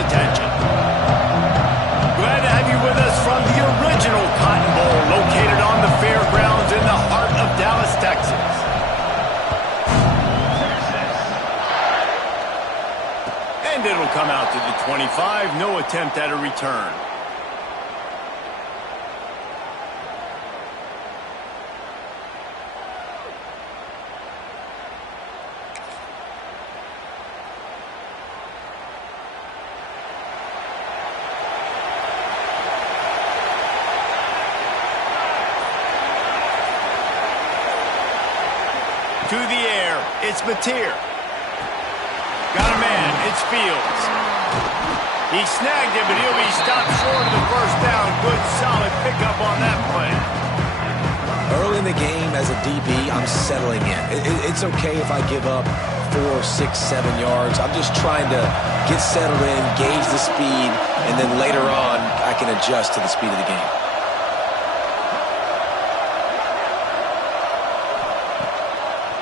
attention. Glad to have you with us from the original Cotton Bowl, located on the fairgrounds in the heart of Dallas, Texas. And it'll come out to the 25. No attempt at a return. To the air, it's Mateer. Got a man, it's Fields. He snagged it, but he'll be stopped short of the first down. Good, solid pickup on that play. Early in the game, as a DB, I'm settling in. It's okay if I give up 4, 6, 7 yards. I'm just trying to get settled in, gauge the speed, and then later on, I can adjust to the speed of the game.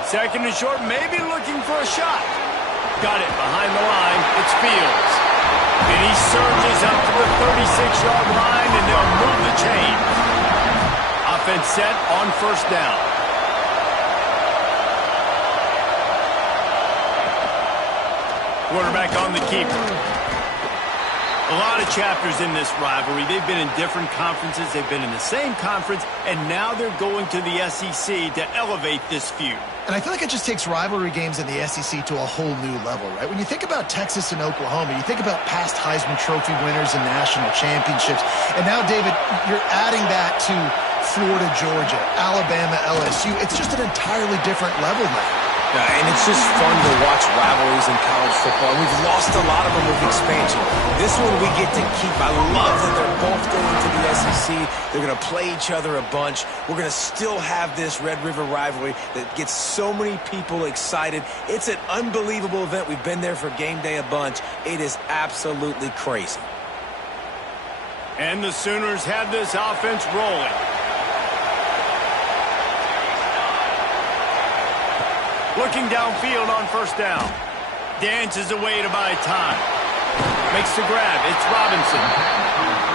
Second and short, maybe looking for a shot. Got it behind the line. It's Fields. And he surges up to the 36-yard line, and they'll move the chains. Offense set on first down. Quarterback on the keeper. A lot of chapters in this rivalry. They've been in different conferences. They've been in the same conference, and now they're going to the SEC to elevate this feud. And I feel like it just takes rivalry games in the SEC to a whole new level, right? When you think about Texas and Oklahoma, you think about past Heisman Trophy winners and national championships. And now, David, you're adding that to Florida, Georgia, Alabama, LSU. It's just an entirely different level now. And it's just fun to watch rivalries in college football. We've lost a lot of them with expansion. This one we get to keep. I love that they're both going to the SEC. They're going to play each other a bunch. We're going to still have this Red River rivalry that gets so many people excited. It's an unbelievable event. We've been there for game day a bunch. It is absolutely crazy. And the Sooners have this offense rolling. Looking downfield on first down. Dances away to buy time. Makes the grab. It's Robinson.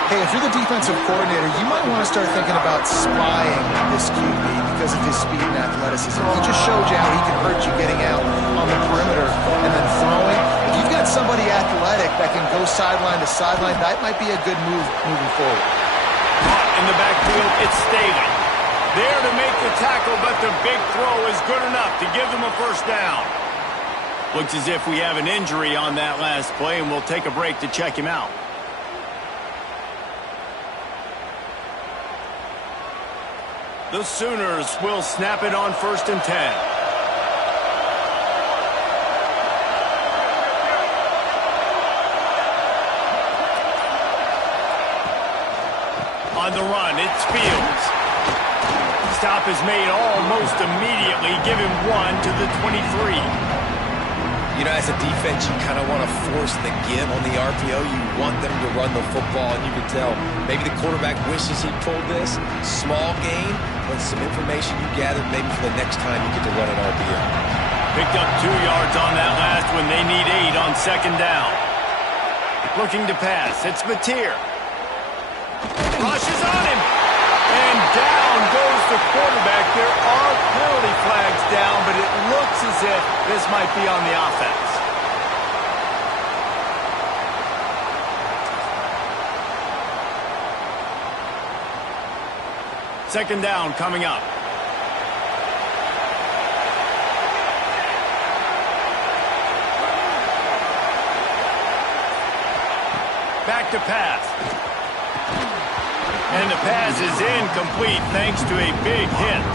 Hey, if you're the defensive coordinator, you might want to start thinking about spying this QB because of his speed and athleticism. He just showed you how he can hurt you getting out on the perimeter and then throwing. If you've got somebody athletic that can go sideline to sideline, that might be a good move moving forward. Caught in the backfield, it's Staley. There to make the tackle, but the big throw is good enough to give them a first down. Looks as if we have an injury on that last play, and we'll take a break to check him out. The Sooners will snap it on 1st and 10. On the run, it's Fields. Stop is made almost immediately. Give him 1 to the 23. You know, as a defense, you kind of want to force the give on the RPO. You want them to run the football, and you can tell maybe the quarterback wishes he pulled this. Small gain, but some information you gathered maybe for the next time you get to run an RPO. Picked up 2 yards on that last one. They need 8 on second down. Looking to pass. It's Mateer. Rushes on him. And down goes the quarterback. There are penalty flags down, but it looks as if this might be on the offense. Second down coming up. Back to pass. And the pass is incomplete thanks to a big hit.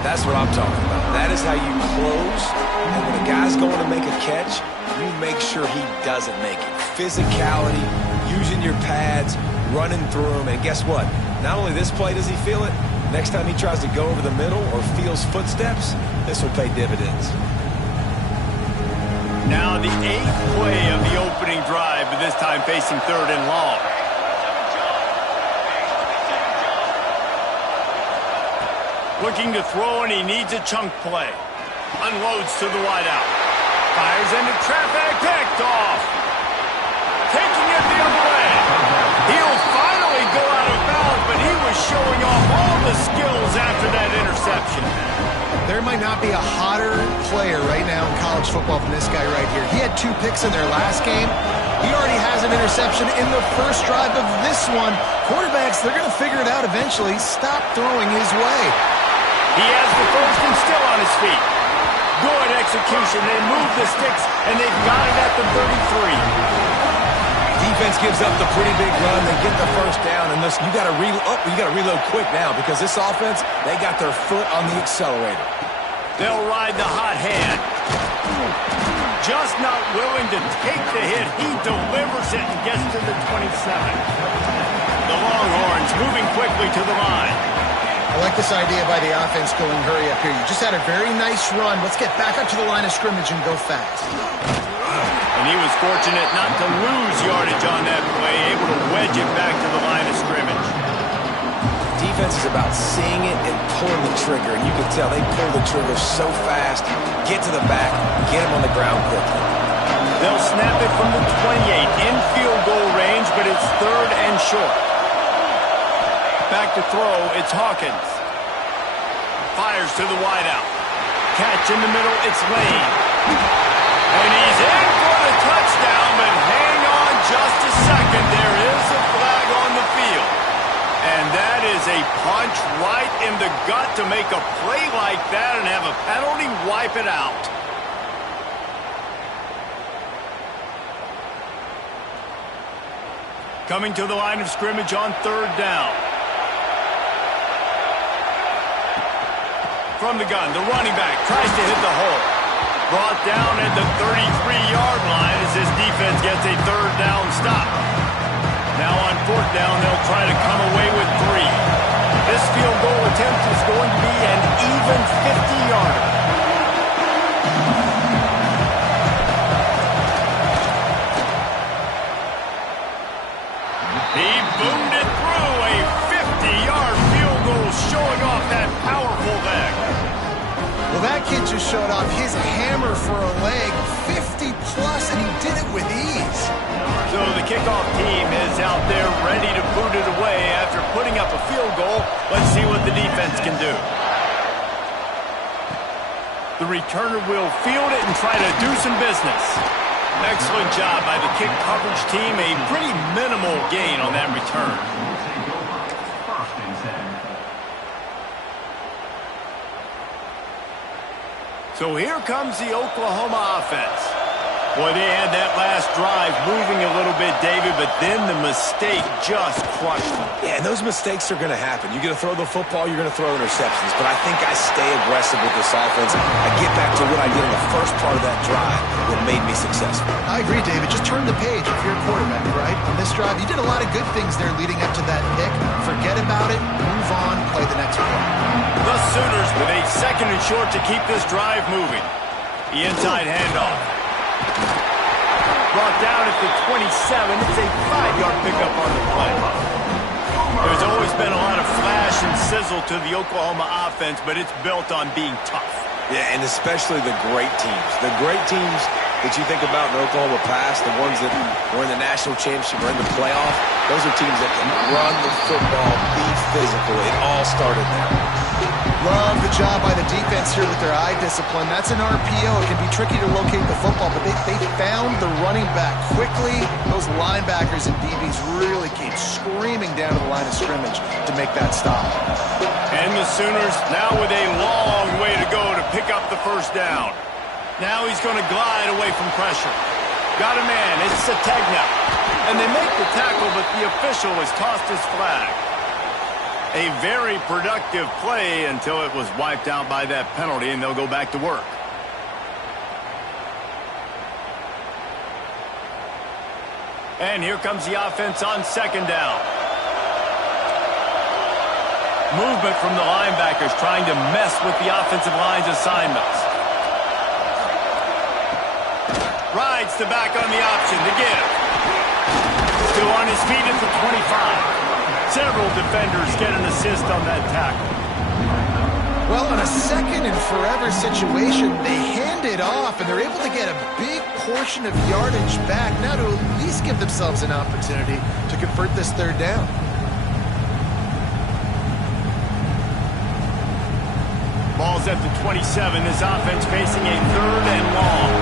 That's what I'm talking about. That is how you close. And when a guy's going to make a catch, you make sure he doesn't make it. Physicality, using your pads, running through them. And guess what? Not only this play does he feel it, next time he tries to go over the middle or feels footsteps, this will pay dividends. Now the 8th play of the opening drive, but this time facing 3rd and long. Looking to throw, and he needs a chunk play. Unloads to the wideout. Fires into traffic, picked off. Take player right now in college football than this guy right here. He had 2 picks in their last game. He already has an interception in the first drive of this one. Quarterbacks, they're going to figure it out eventually. Stop throwing his way. He has the first and still on his feet. Good execution. They move the sticks, and they've got it at the 33. Defense gives up the pretty big run. They get the first down, and you got to reload quick now because this offense, they got their foot on the accelerator. They'll ride the hot hand. Just not willing to take the hit. He delivers it and gets to the 27. The Longhorns moving quickly to the line. I like this idea by the offense going hurry up here. You just had a very nice run. Let's get back up to the line of scrimmage and go fast. And he was fortunate not to lose yardage on that play, able to wedge it back to the line of scrimmage. Defense is about seeing it and pulling the trigger, and you can tell they pull the trigger so fast, get to the back, get him on the ground quickly. They'll snap it from the 28 in field goal range, but it's 3rd and short. Back to throw, it's Hawkins. Fires to the wideout. Catch in the middle, it's Lane. And he's in for the touchdown, but hang on just a second. There is a flag on the field. And that is a punch right in the gut to make a play like that and have a penalty wipe it out. Coming to the line of scrimmage on 3rd down. From the gun, the running back tries to hit the hole. Brought down at the 33-yard line as this defense gets a 3rd down stop. Now on 4th down, they'll try to come away with 3. This field goal attempt is going to be an even 50-yarder. He boomed it through, a 50-yard field goal showing off that powerful leg. Well, that kid just showed off his hammer for a leg, 50-plus, and he did it with ease. So the kickoff team is out there ready to boot it away after putting up a field goal. Let's see what the defense can do. The returner will field it and try to do some business. Excellent job by the kick coverage team. A pretty minimal gain on that return. So here comes the Oklahoma offense. Boy, they had that last drive moving a little bit, David, but then the mistake just crushed them. Yeah, and those mistakes are going to happen. You're going to throw the football, you're going to throw interceptions. But I think I stay aggressive with this offense. I get back to what I did in the first part of that drive that made me successful. I agree, David. Just turn the page if you're a quarterback, right? On this drive, you did a lot of good things there leading up to that pick. Forget about it, move on, play the next play. The Sooners with a 2nd and short to keep this drive moving. The inside handoff. Brought down at the 27. It's a 5-yard pickup on the play. There's always been a lot of flash and sizzle to the Oklahoma offense, but it's built on being tough. Yeah, and especially the great teams. The great teams that you think about in Oklahoma past, the ones that were in the national championship or in the playoff, those are teams that can run the football, be physical. It all started there. Love the job by the defense here with their eye discipline. That's an RPO. It can be tricky to locate the football, but they found the running back quickly. Those linebackers and DBs really came screaming down to the line of scrimmage to make that stop. And the Sooners now with a long way to go to pick up the first down. Now he's going to glide away from pressure. Got a man. It's Sategna. And they make the tackle, but the official has tossed his flag. A very productive play until it was wiped out by that penalty, and they'll go back to work. And here comes the offense on 2nd down. Movement from the linebackers trying to mess with the offensive line's assignments. Rides the back on the option to give. Still on his feet at the 25. Several defenders get an assist on that tackle. Well, on a 2nd and forever situation, they hand it off, and they're able to get a big portion of yardage back now to at least give themselves an opportunity to convert this 3rd down. Ball's at the 27. This offense facing a 3rd and long.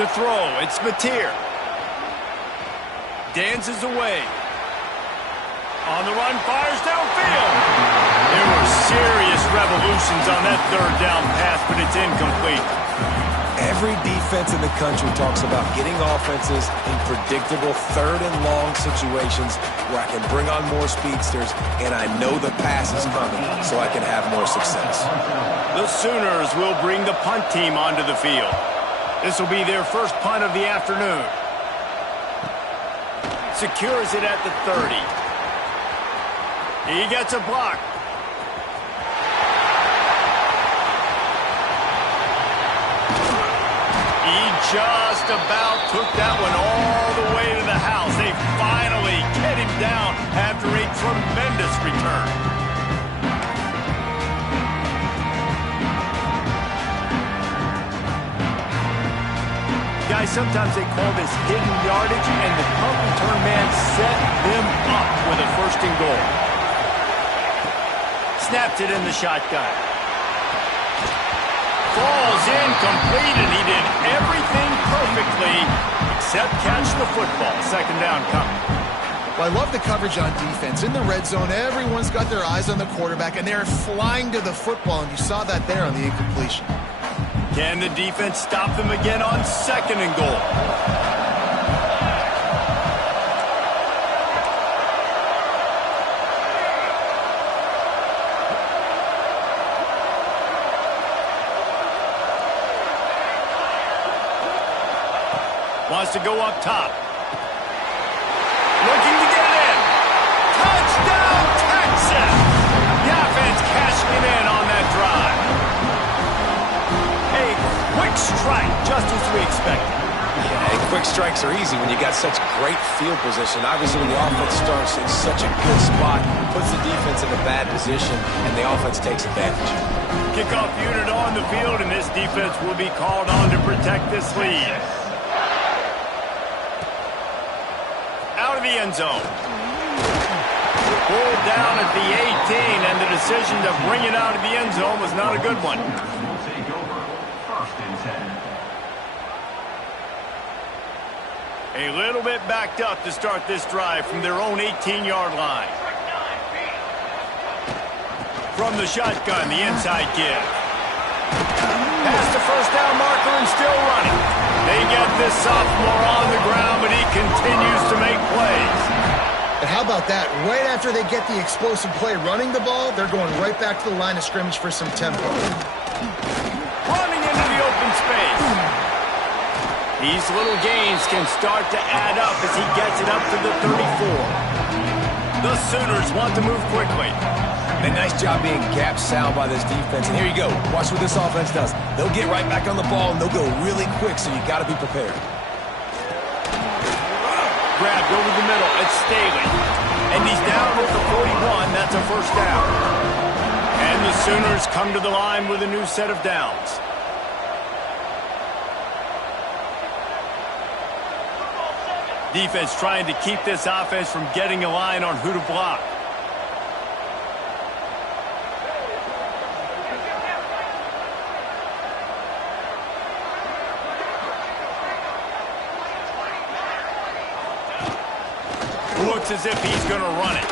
To throw, it's Mateer. Dances away. On the run, fires downfield. There were serious revolutions on that 3rd down pass, but it's incomplete. Every defense in the country talks about getting offenses in predictable 3rd and long situations where I can bring on more speedsters and I know the pass is coming so I can have more success. The Sooners will bring the punt team onto the field. This will be their first punt of the afternoon. Secures it at the 30. He gets a block. He just about took that one all the way to the house. They finally get him down after a tremendous return. Guys, sometimes they call this hidden yardage, and the punt return man set them up with a 1st and goal. Snapped it in the shotgun. Falls incomplete, and he did everything perfectly except catch the football. 2nd down coming. Well, I love the coverage on defense. In the red zone, everyone's got their eyes on the quarterback, and they're flying to the football, and you saw that there on the incompletion. Can the defense stop them again on 2nd and goal? Wants to go up top. Looking to get in. Touchdown, Texas! The offense cashing it in on that drive. A quick strike, just as we expected. Yeah, and quick strikes are easy when you got such great field position. Obviously, when the offense starts in such a good spot, puts the defense in a bad position, and the offense takes advantage. Kickoff unit on the field, and this defense will be called on to protect this lead. Out of the end zone. Pulled down at the 18, and the decision to bring it out of the end zone was not a good one. A little bit backed up to start this drive from their own 18-yard line. From the shotgun, the inside give. Past the 1st down marker and still running. They get this sophomore on the ground, but he continues to make plays. And how about that? Right after they get the explosive play running the ball, they're going right back to the line of scrimmage for some tempo. Running into the open space. These little gains can start to add up as he gets it up to the 34. The Sooners want to move quickly. And nice job being gap sound by this defense. And here you go. Watch what this offense does. They'll get right back on the ball, and they'll go really quick, so you got to be prepared. Grabbed over the middle. It's Staley. And he's down with the 41. That's a 1st down. And the Sooners come to the line with a new set of downs. Defense trying to keep this offense from getting a line on who to block. Looks as if he's going to run it.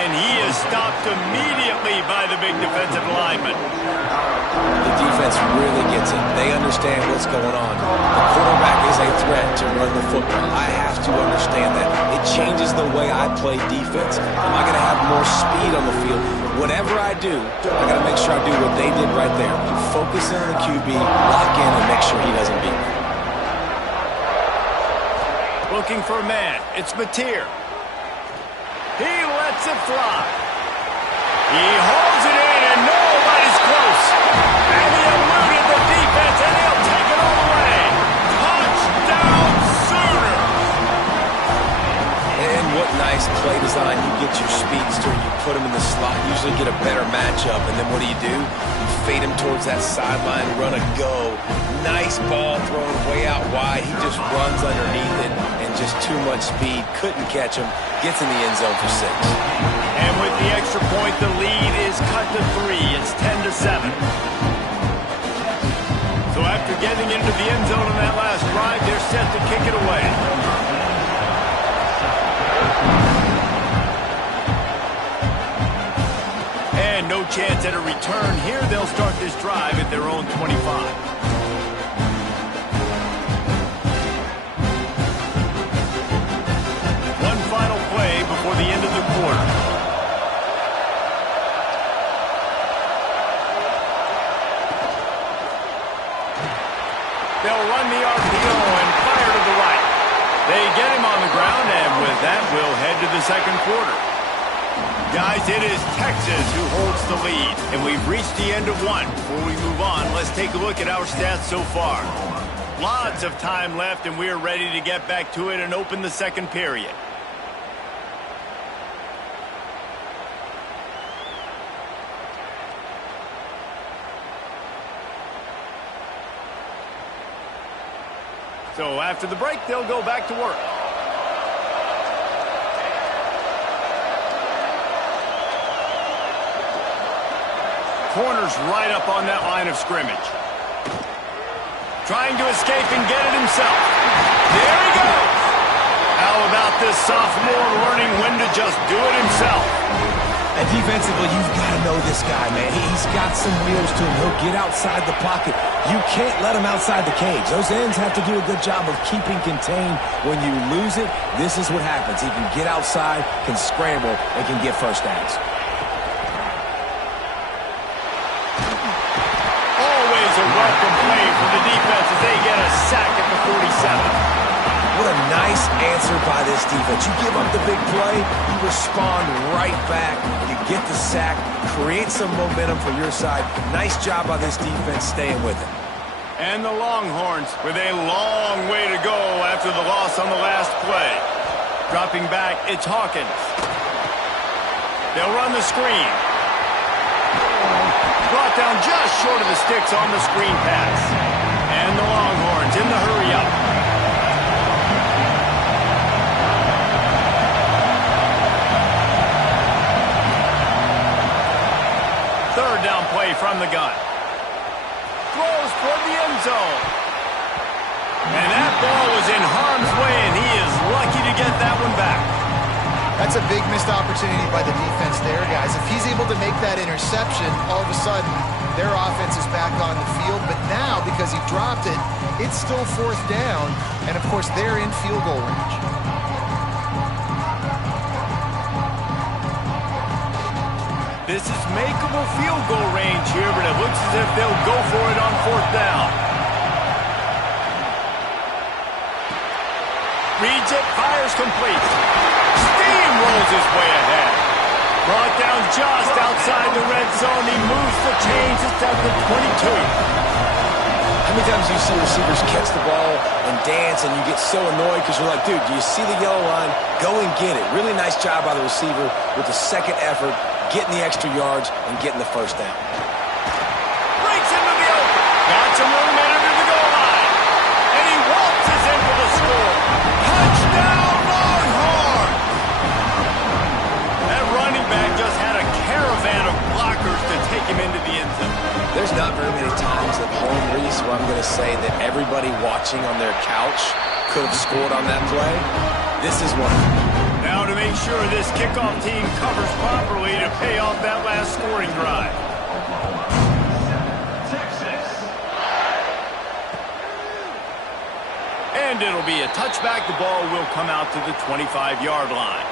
And he is stopped immediately by the big defensive lineman. The defense really gets it. They understand what's going on. The quarterback is a threat to run the football. I have to understand that. It changes the way I play defense. Am I going to have more speed on the field? Whatever I do, I got to make sure I do what they did right there. Focus in on the QB, lock in, and make sure he doesn't beat me. Looking for a man. It's Mateer. He lets it fly. He holds it in, and nobody's close. And he eluded the defense, and he'll take it all the way. Touchdown, Sooners! And what nice play design. You get your speedster, you put him in the slot, usually get a better matchup, and then what do? You fade him towards that sideline, run a go. Nice ball thrown way out wide. He just runs underneath it and just too much speed, couldn't catch him, gets in the end zone for 6. And with the extra point, the lead is cut to 3. It's 10-7. So after getting into the end zone on that last drive, they're set to kick it away. And no chance at a return here. They'll start this drive at their own 25. Before the end of the quarter. They'll run the RPO and fire to the right. They get him on the ground, and with that, we'll head to the second quarter. Guys, it is Texas who holds the lead, and we've reached the end of one. Before we move on, let's take a look at our stats so far. Lots of time left, and we're ready to get back to it and open the second period. So after the break, they'll go back to work. Corner's right up on that line of scrimmage. Trying to escape and get it himself. There he goes. How about this sophomore learning when to just do it himself? And defensively, you've got to know this guy, man. He's got some wheels to him. He'll get outside the pocket. You can't let him outside the cage. Those ends have to do a good job of keeping contained. When you lose it, this is what happens. He can get outside, can scramble, and can get first downs. Always a welcome play from the defense as they get a sack at the 47. What a nice answer by this defense. You give up the big play, you respond right back, you get the sack, create some momentum for your side. Nice job by this defense staying with it. And the Longhorns with a long way to go after the loss on the last play. Dropping back, it's Hawkins. They'll run the screen. Brought down just short of the sticks on the screen pass. And the Longhorns in the hurry-up. Third down play from the gun. Throws toward the end zone. And that ball was in harm's way, and he is lucky to get that one back. That's a big missed opportunity by the defense there, guys. If he's able to make that interception, all of a sudden, their offense is back on the field. But now, because he dropped it, it's still fourth down. And, of course, they're in field goal range. This is makeable field goal range here, but it looks as if they'll go for it on fourth down. Reads it, fires complete. Steamrolls his way ahead. Brought down just outside the red zone. He moves the chains. It's down to 22. How many times do you see receivers catch the ball and dance and you get so annoyed because you're like, dude, do you see the yellow line? Go and get it. Really nice job by the receiver with the second effort, getting the extra yards and getting the first down. Breaks into the open. Got some room under the goal line. And he waltzes in for the score. Touchdown, Longhorn! That running back just had a caravan of blockers to take him into the end zone. There's not very many times at home, Reese, where I'm going to say that everybody watching on their couch could have scored on that play. This is one of them. Now to make sure this kickoff team covers properly to pay off that last scoring drive. And it'll be a touchback. The ball will come out to the 25-yard line.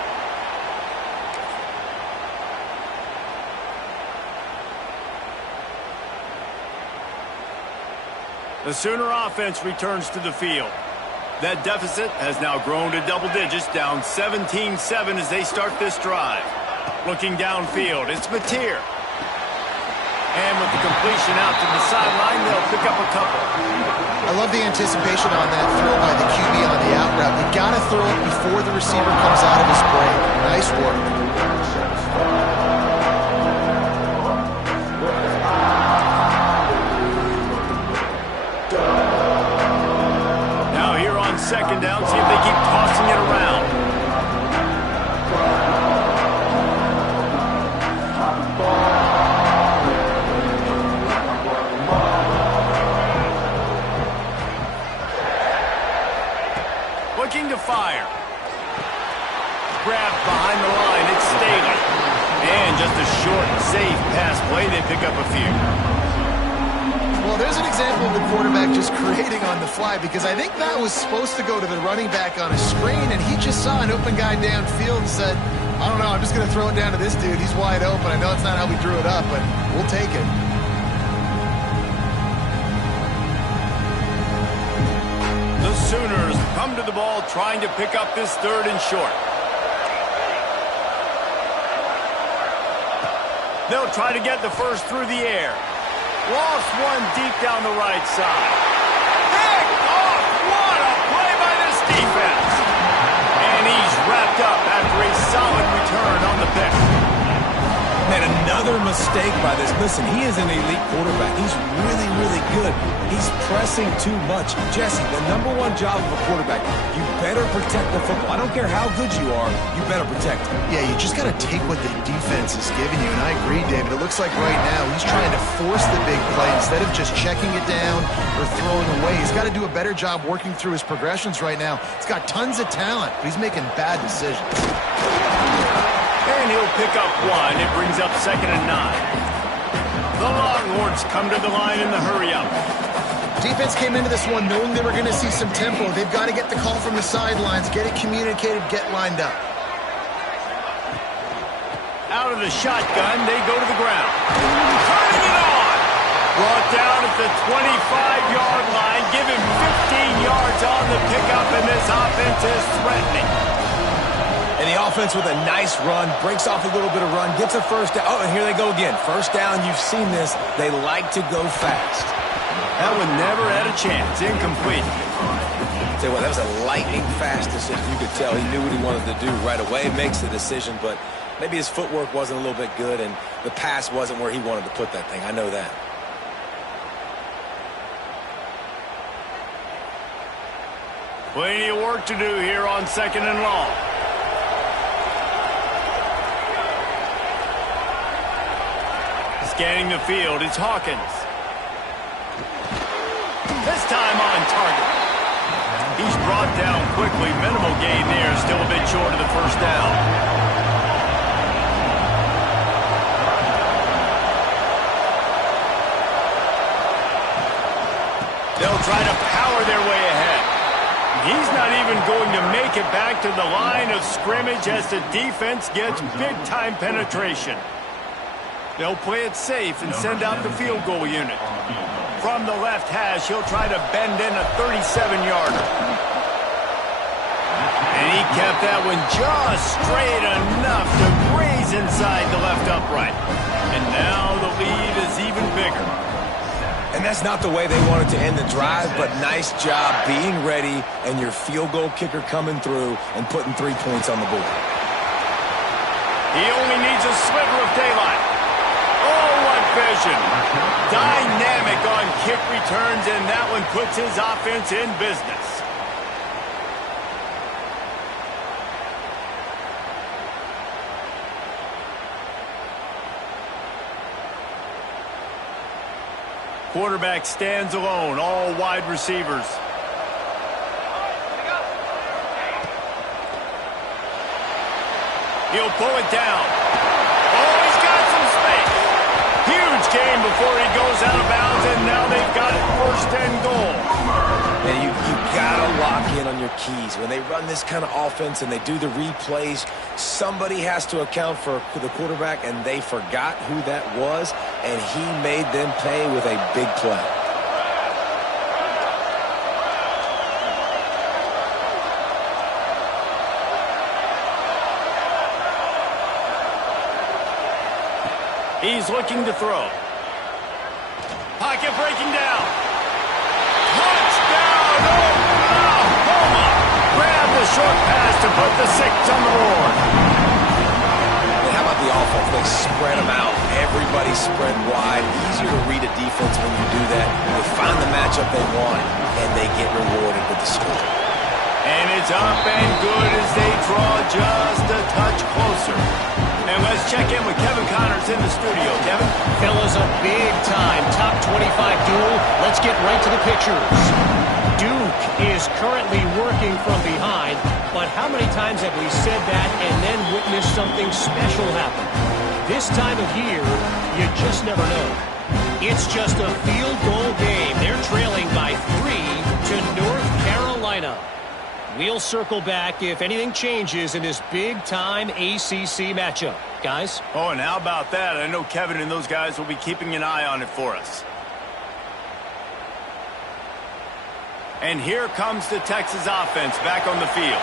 The Sooner offense returns to the field. That deficit has now grown to double digits, down 17-7 as they start this drive. Looking downfield, it's Mateer. And with the completion out to the sideline, they'll pick up a couple. I love the anticipation on that throw by the QB on the out route. You got to throw it before the receiver comes out of his break. Nice work. Second down, see if they keep tossing looking to fire. Grabbed behind the line, it's Staley. And just a short, safe pass play, they pick up a few. Well, there's an example of the quarterback just creating on the fly, because I think that was supposed to go to the running back on a screen, and he just saw an open guy downfield and said, I don't know, I'm just going to throw it down to this dude. He's wide open. I know it's not how we drew it up, but we'll take it. The Sooners come to the ball trying to pick up this 3rd and short. They'll try to get the first through the air. Lost one deep down the right side. Picked off! What a play by this defense! And he's wrapped up after a solid return on the pick. Man, another mistake by this. Listen, he is an elite quarterback. He's really, really good. He's pressing too much. Jesse, the #1 job of a quarterback, you better protect the football. I don't care how good you are, you better protect it. Yeah, you just got to take what the defense is giving you, and I agree, David. It looks like right now he's trying to force the big play instead of just checking it down or throwing away. He's got to do a better job working through his progressions right now. He's got tons of talent, but he's making bad decisions. And he'll pick up 1. It brings up 2nd and 9. The Longhorns come to the line in the hurry-up. Defense came into this one knowing they were going to see some tempo. They've got to get the call from the sidelines, get it communicated, get lined up. Out of the shotgun, they go to the ground. Turning it on! Brought down at the 25-yard line. Give him 15 yards on the pickup, and this offense is threatening. And the offense with a nice run, breaks off a little bit of run, gets a first down. Oh, and here they go again. First down, you've seen this. They like to go fast. That one never had a chance. Incomplete. Tell you what, that was a lightning-fast decision. You could tell he knew what he wanted to do right away. Makes the decision, but maybe his footwork wasn't a little bit good, and the pass wasn't where he wanted to put that thing. I know that. Plenty of work to do here on 2nd and long. Scanning the field, it's Hawkins. This time on target. He's brought down quickly. Minimal gain there, still a bit short of the first down. They'll try to power their way ahead. He's not even going to make it back to the line of scrimmage as the defense gets big-time penetration. They'll play it safe and send out the field goal unit. From the left hash, he'll try to bend in a 37-yarder. And he kept that one just straight enough to graze inside the left upright. And now the lead is even bigger. And that's not the way they wanted to end the drive, but nice job being ready and your field goal kicker coming through and putting 3 points on the board. He only needs a sliver of daylight. Oh, what vision. Dynamic on kick returns, and that one puts his offense in business. Quarterback stands alone, all wide receivers. He'll pull it down. Oh, he's got some space. Huge game before he goes out of bounds, and now they've got it 1st and goal. And you got to lock in on your keys. When they run this kind of offense and they do the replays, somebody has to account for the quarterback, and they forgot who that was, and he made them pay with a big play. He's looking to throw. Pocket breaking down. Touchdown, Oklahoma! Grab the short pass to put the 6 on the board. How about the offense? They spread them out. Everybody spread wide. Easier to read a defense when you do that. They find the matchup they want, and they get rewarded with the score. And it's up and good as they draw just a touch closer. And let's check in with Kevin Connors in the studio. Kevin? Fellas, a big-time top 25 duel. Let's get right to the pictures. Duke is currently working from behind, but how many times have we said that and then witnessed something special happen? This time of year, you just never know. It's just a field goal game. They're trailing by 3 to North Carolina. We'll circle back if anything changes in this big-time ACC matchup. Guys? Oh, and how about that? I know Kevin and those guys will be keeping an eye on it for us. And here comes the Texas offense back on the field.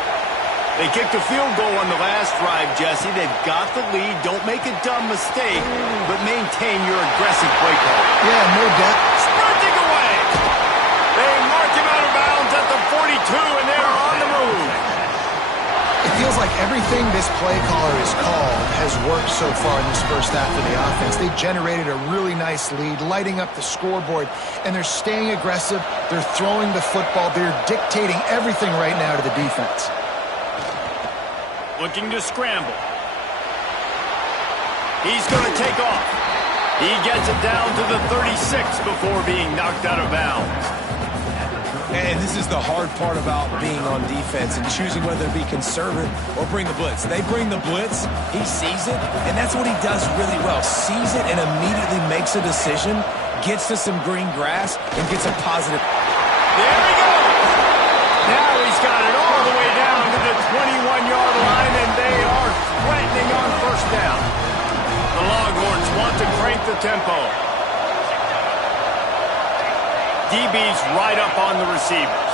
They kicked a field goal on the last drive, Jesse. They've got the lead. Don't make a dumb mistake, but maintain your aggressive play call. Yeah, no doubt. Sprinting away. They mark him out of bounds at the 42, and they're on the move. It feels like everything this play caller has called has worked so far in this first half of the offense. They generated a really nice lead, lighting up the scoreboard, and they're staying aggressive. They're throwing the football. They're dictating everything right now to the defense. Looking to scramble. He's going to take off. He gets it down to the 36 before being knocked out of bounds. And this is the hard part about being on defense and choosing whether to be conservative or bring the blitz. They bring the blitz, he sees it, and that's what he does really well. Sees it and immediately makes a decision, gets to some green grass, and gets a positive. There he goes! Now he's got it all the way down to the 21-yard line, and they are threatening on first down. The Longhorns want to crank the tempo. DB's right up on the receivers.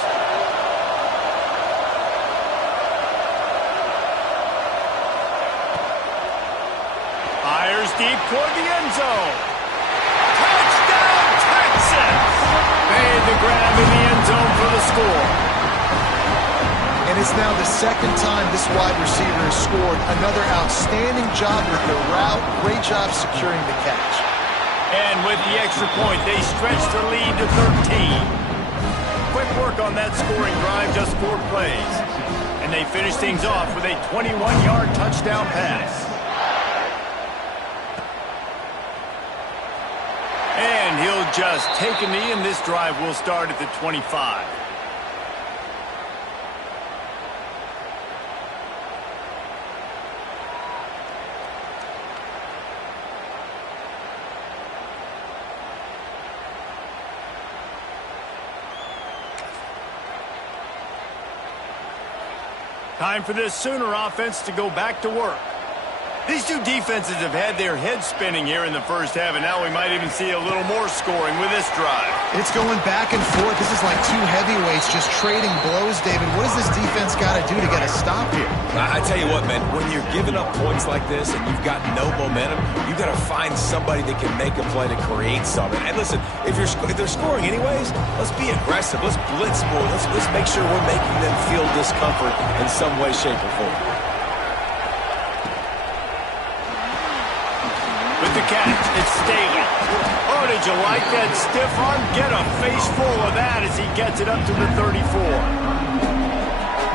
Fires deep toward the end zone. Touchdown, Texas! Made the grab in the end zone for the score. And it's now the second time this wide receiver has scored. Another outstanding job with the route. Great job securing the catch. And with the extra point, they stretch the lead to 13. Quick work on that scoring drive, just 4 plays. And they finish things off with a 21-yard touchdown pass. And he'll just take a knee, and this drive will start at the 25. Time for this Sooner offense to go back to work. These two defenses have had their heads spinning here in the first half, and now we might even see a little more scoring with this drive. It's going back and forth. This is like two heavyweights just trading blows, David. What does this defense got to do to get a stop here? I tell you what, man, when you're giving up points like this and you've got no momentum, you've got to find somebody that can make a play to create something. And listen, if they're scoring anyways, let's be aggressive. Let's blitz more. Let's make sure we're making them feel discomfort in some way, shape, or form. With the catch, it's Staley. Oh, did you like that stiff arm? Get a face full of that as he gets it up to the 34.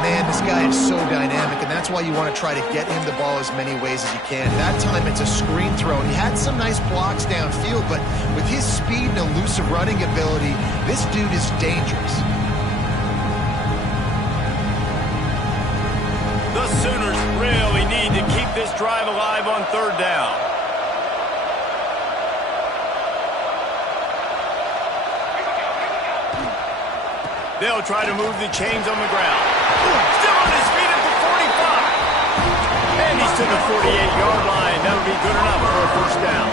Man, this guy is so dynamic, and that's why you want to try to get him the ball as many ways as you can. That time, it's a screen throw, and he had some nice blocks downfield, but with his speed and elusive running ability, this dude is dangerous. The Sooners really need to keep this drive alive on third down. They'll try to move the chains on the ground. Still on his feet at the 45. And he's to the 48-yard line. That'll be good enough for a first down.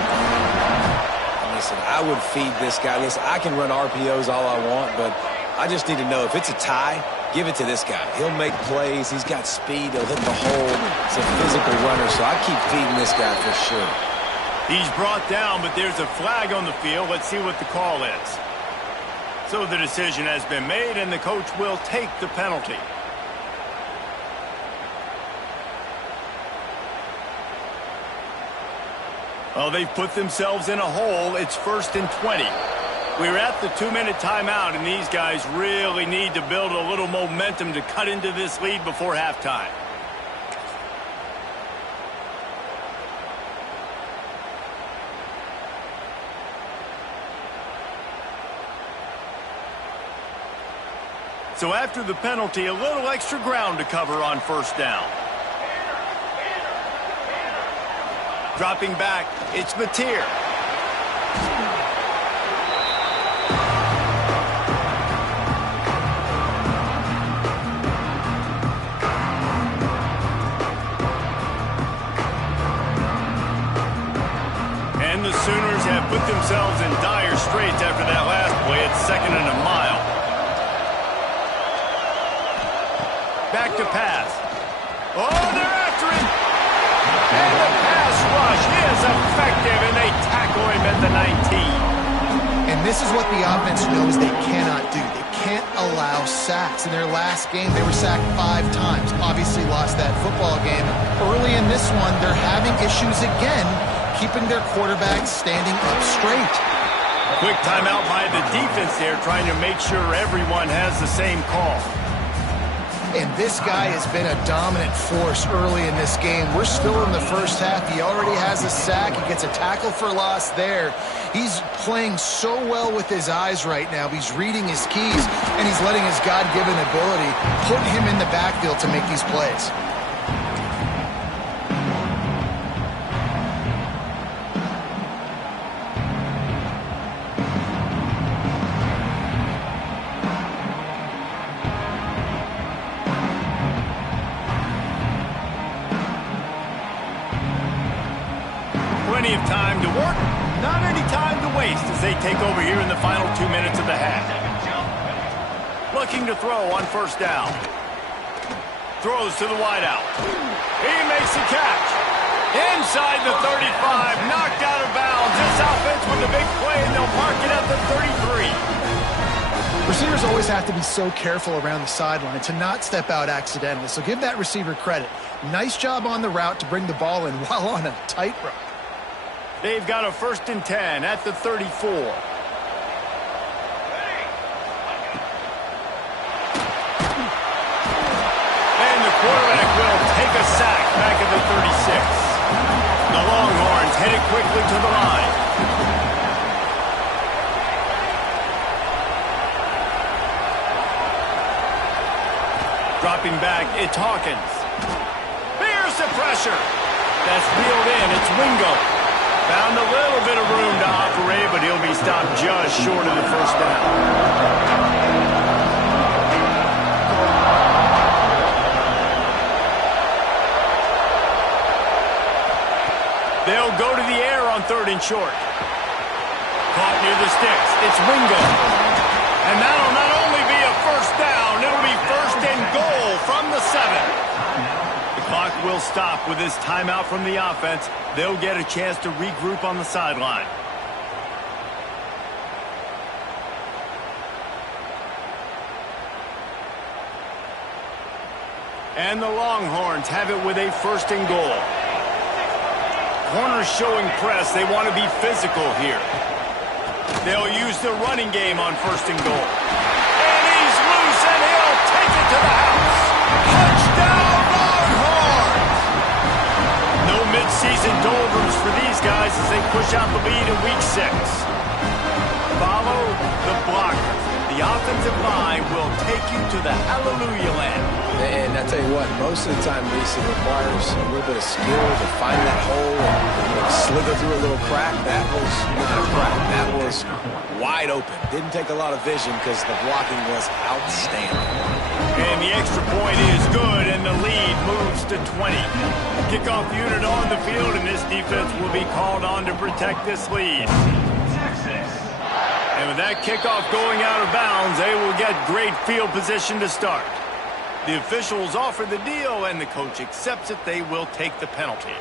Listen, I would feed this guy. Listen, I can run RPOs all I want, but I just need to know if it's a tie, give it to this guy. He'll make plays. He's got speed. He'll hit the hole. It's a physical runner, so I keep feeding this guy for sure. He's brought down, but there's a flag on the field. Let's see what the call is. So the decision has been made, and the coach will take the penalty. Well, they've put themselves in a hole. It's 1st and 20. We're at the 2-minute timeout, and these guys really need to build a little momentum to cut into this lead before halftime. So after the penalty, a little extra ground to cover on first down. Dropping back, it's Mateer. And the Sooners have put themselves in dire straits after that last play. It's 2nd and a mile. Back to pass. Oh, they're after him. And the pass rush is effective, and they tackle him at the 19. And this is what the offense knows they cannot do. They can't allow sacks. In their last game, they were sacked 5 times. Obviously lost that football game. Early in this one, they're having issues again, keeping their quarterback standing up straight. Quick timeout by the defense there, trying to make sure everyone has the same call. And this guy has been a dominant force early in this game. We're still in the first half. He already has a sack. He gets a tackle for loss there. He's playing so well with his eyes right now. He's reading his keys, and he's letting his God-given ability put him in the backfield to make these plays. 'Plenty of time to work, not any time to waste as they take over here in the final 2 minutes of the half. Looking to throw on first down. Throws to the wideout. He makes the catch. Inside the 35, knocked out of bounds. This offense with a big play, and they'll mark it at the 33. Receivers always have to be so careful around the sideline to not step out accidentally, so give that receiver credit. Nice job on the route to bring the ball in while on a tightrope. They've got a 1st and 10 at the 34. And the quarterback will take a sack back at the 36. The Longhorns headed quickly to the line. Dropping back, it's Hawkins. Here's the pressure. That's reeled in. It's Wingo. Found a little bit of room to operate, but he'll be stopped just short of the first down. They'll go to the air on 3rd and short. Caught near the sticks. It's Wingo. And that'll not only be a first down, it'll be 1st and goal from the 7. The clock will stop with this timeout from the offense. They'll get a chance to regroup on the sideline. And the Longhorns have it with a 1st and goal. Corners showing press. They want to be physical here. They'll use the running game on 1st and goal. And he's loose, and he'll take it to the house. Touchdown, Longhorns! No mid-season doldrums for these guys as they push out the lead in Week 6. Follow the blocker. The offensive line will take you to the hallelujah land. And I tell you what, most of the time, Reese, it requires a little bit of skill to find that hole and slither through a little crack. That was not a crack. That was wide open. Didn't take a lot of vision because the blocking was outstanding. And the extra point is good, and the lead moves to 20. Kickoff unit on the field, and this defense will be called on to protect this lead. And with that kickoff going out of bounds, they will get great field position to start. The officials offer the deal, and the coach accepts it. They will take the penalty.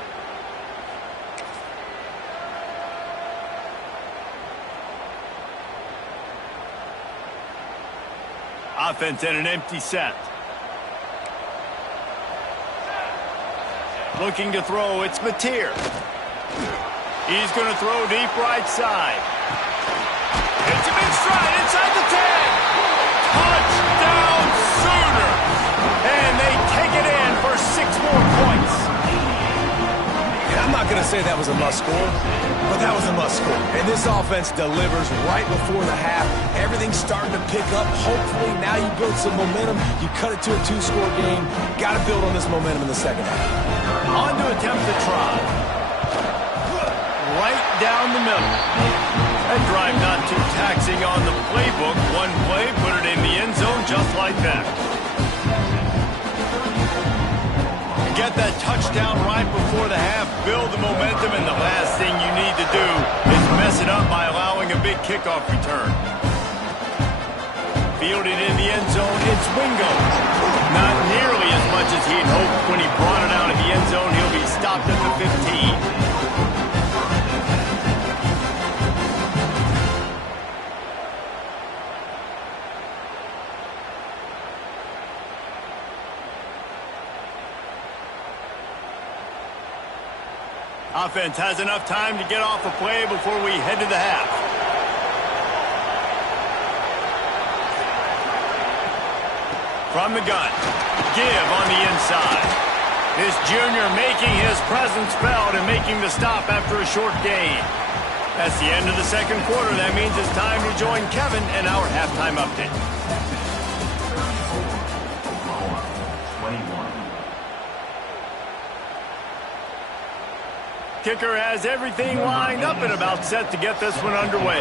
Offense in an empty set. Looking to throw, it's Mateer. He's going to throw deep right side. It's a big stride inside the 10. Touchdown, Sooners. And they take it in for 6 more points. And I'm not going to say that was a must-score, but that was a must-score. And this offense delivers right before the half. Everything's starting to pick up. Hopefully, now you build some momentum. You cut it to a 2-score game. Got to build on this momentum in the second half. On to attempt the try. Right down the middle. That drive not too taxing on the playbook. One play, put it in the end zone just like that. Get that touchdown right before the half, build the momentum, and the last thing you need to do is mess it up by allowing a big kickoff return. Fielded in the end zone, it's Wingo. Not nearly as much as he'd hoped when he brought it out of the end zone. He'll be stopped at the 15. Offense has enough time to get off a play before we head to the half. From the gun, give on the inside. This junior making his presence felt and making the stop after a short gain. That's the end of the second quarter. That means it's time to join Kevin and our halftime update. Kicker has everything lined up and about set to get this one underway.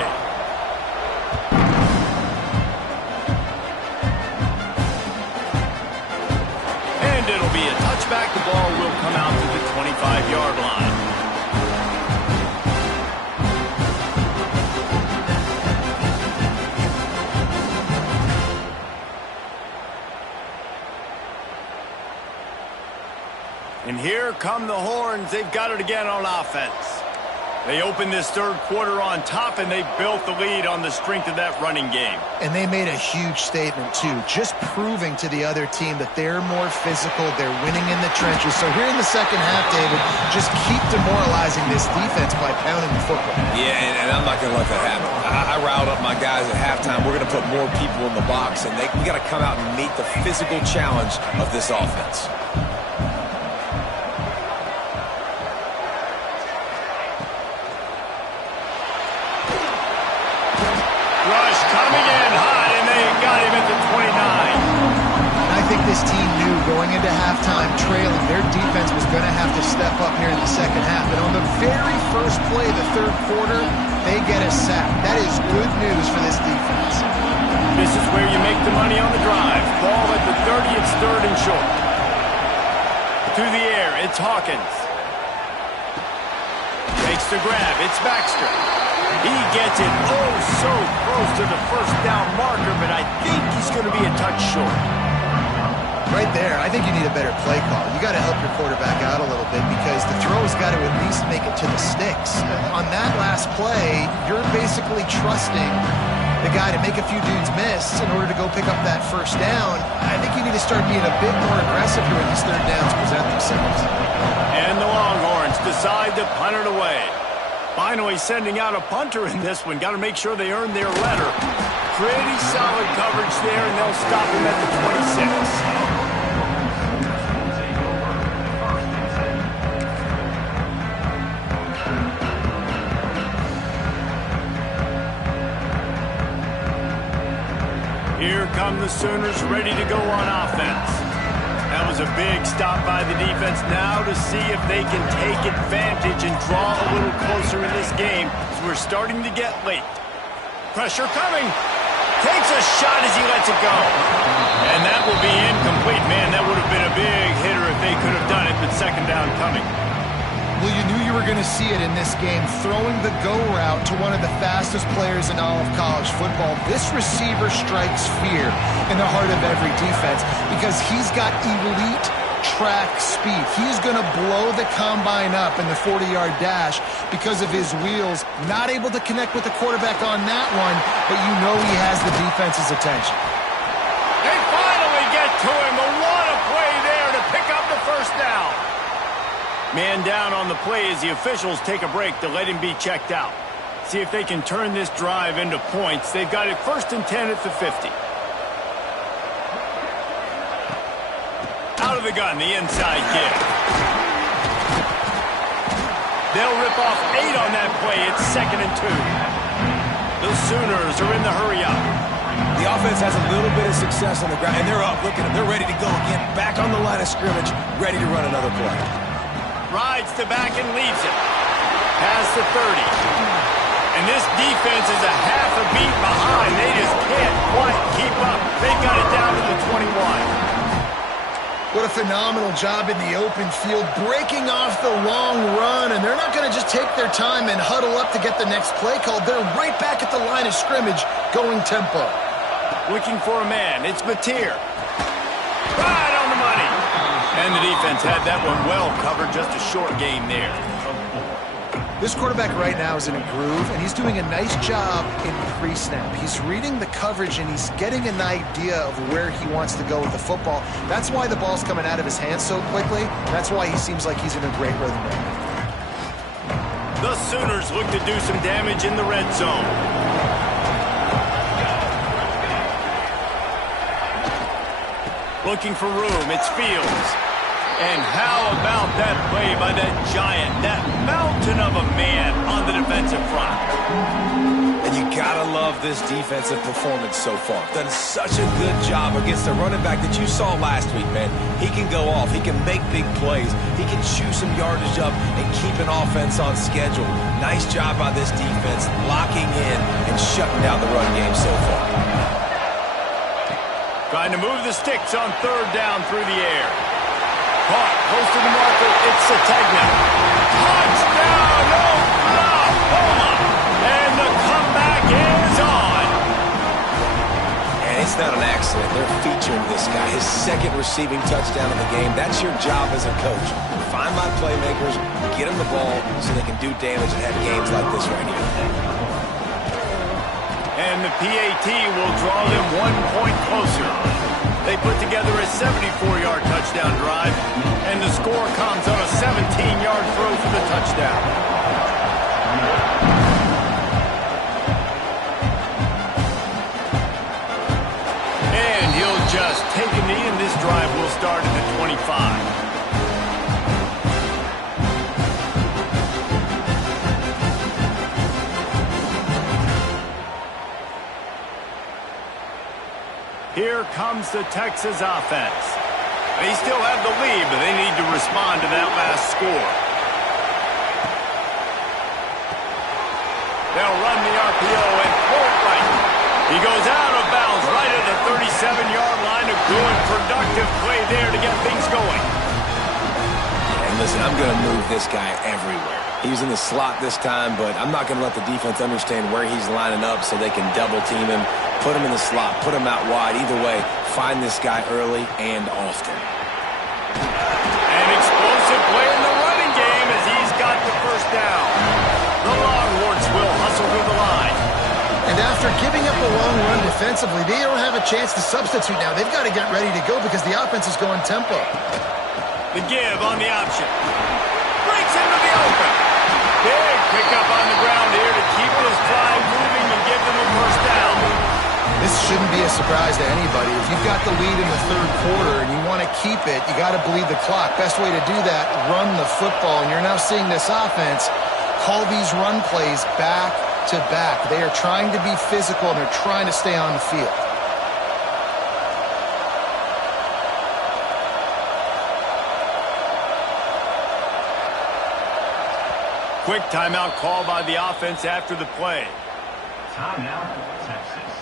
And it'll be a touchback. The ball will come out to the 25-yard line. And here come the Horns. They've got it again on offense. They opened this third quarter on top, and they built the lead on the strength of that running game. And they made a huge statement, too, just proving to the other team that they're more physical, they're winning in the trenches. So here in the second half, David, just keep demoralizing this defense by pounding the football. Yeah, and I'm not going to let that happen. I riled up my guys at halftime. We're going to put more people in the box, and we got to come out and meet the physical challenge of this offense. Coming in hot, and they got him at the 29. I think this team knew going into halftime trailing, their defense was going to have to step up here in the second half. And on the very first play of the third quarter, they get a sack. That is good news for this defense. This is where you make the money on the drive. Ball at the 30, it's third and short. To the air, it's Hawkins. Makes the grab, it's Baxter. He gets it so close to the first down marker, but I think he's going to be a touch short. Right there, I think you need a better play call. You got to help your quarterback out a little bit because the throw's got to at least make it to the sticks. On that last play, you're basically trusting the guy to make a few dudes miss in order to go pick up that first down. I think you need to start being a bit more aggressive here when these third downs present themselves. And the Longhorns decide to punt it away. Finally sending out a punter in this one. Got to make sure they earn their letter. Pretty solid coverage there, and they'll stop him at the 26. Here come the Sooners ready to go on offense. That was a big stop by the defense now to see if they can take advantage and draw a little closer in this game as we're starting to get late. Pressure coming. Takes a shot as he lets it go. And that will be incomplete. Man, that would have been a big hitter if they could have done it, but second down coming. Well, you knew you were going to see it in this game, throwing the go route to one of the fastest players in all of college football. This receiver strikes fear in the heart of every defense because he's got elite track speed. He's going to blow the combine up in the 40-yard dash because of his wheels. Not able to connect with the quarterback on that one, but you know he has the defense's attention. They finally get to him. What a play there to pick up the first down. Man down on the play as the officials take a break to let him be checked out. See if they can turn this drive into points. They've got it 1st and 10 at the 50. Out of the gun, the inside kick. They'll rip off 8 on that play. It's 2nd and 2. The Sooners are in the hurry-up. The offense has a little bit of success on the ground, and they're up. Look at them. They're ready to go again. Back on the line of scrimmage, ready to run another play. Rides to back and leaves it. Past the 30. And this defense is a half a beat behind. They just can't quite keep up. They've got it down to the 21. What a phenomenal job in the open field, breaking off the long run, and they're not going to just take their time and huddle up to get the next play called. They're right back at the line of scrimmage, going tempo. Looking for a man. It's Mateer. Right on the money. And the defense had that one well covered. Just a short gain there. This quarterback right now is in a groove, and he's doing a nice job in pre-snap. He's reading the coverage, and he's getting an idea of where he wants to go with the football. That's why the ball's coming out of his hands so quickly. That's why he seems like he's in a great rhythm right now. The Sooners look to do some damage in the red zone. Looking for room. It's Fields. And how about that play by that giant, that mountain of a man on the defensive front? And you gotta love this defensive performance so far. Done such a good job against the running back that you saw last week, man. He can go off. He can make big plays. He can chew some yardage up and keep an offense on schedule. Nice job by this defense, locking in and shutting down the run game so far. Trying to move the sticks on 3rd down through the air. Caught, close to the marker, it's Sategna. Touchdown, Oklahoma! And the comeback is on. And it's not an accident. They're featuring this guy. His 2nd receiving touchdown of the game. That's your job as a coach. Find my playmakers, get them the ball so they can do damage and have games like this right here. And the PAT will draw them 1 point closer. They put together a 74-yard touchdown drive, and the score comes on a 17-yard throw for the touchdown. And he'll just take a knee, and this drive will start at the 25. Here comes the Texas offense. They still have the lead, but they need to respond to that last score. They'll run the RPO and throw it right. He goes out of bounds right at the 37-yard line. A good, productive play there to get things going. And listen, I'm going to move this guy everywhere. He's in the slot this time, but I'm not going to let the defense understand where he's lining up so they can double team him. Put him in the slot, put him out wide. Either way, find this guy early and often. An explosive play in the running game as he's got the 1st down. The Longhorns will hustle through the line. And after giving up a long run defensively, they don't have a chance to substitute now. They've got to get ready to go because the offense is going tempo. The give on the option. Breaks into the open. Big pickup on the ground here to keep this drive moving and give them a 1st down. This shouldn't be a surprise to anybody. If you've got the lead in the 3rd quarter and you want to keep it, you got to bleed the clock. Best way to do that, run the football. And you're now seeing this offense call these run plays back to back. They are trying to be physical and they're trying to stay on the field. Quick timeout call by the offense after the play. Timeout for Texas.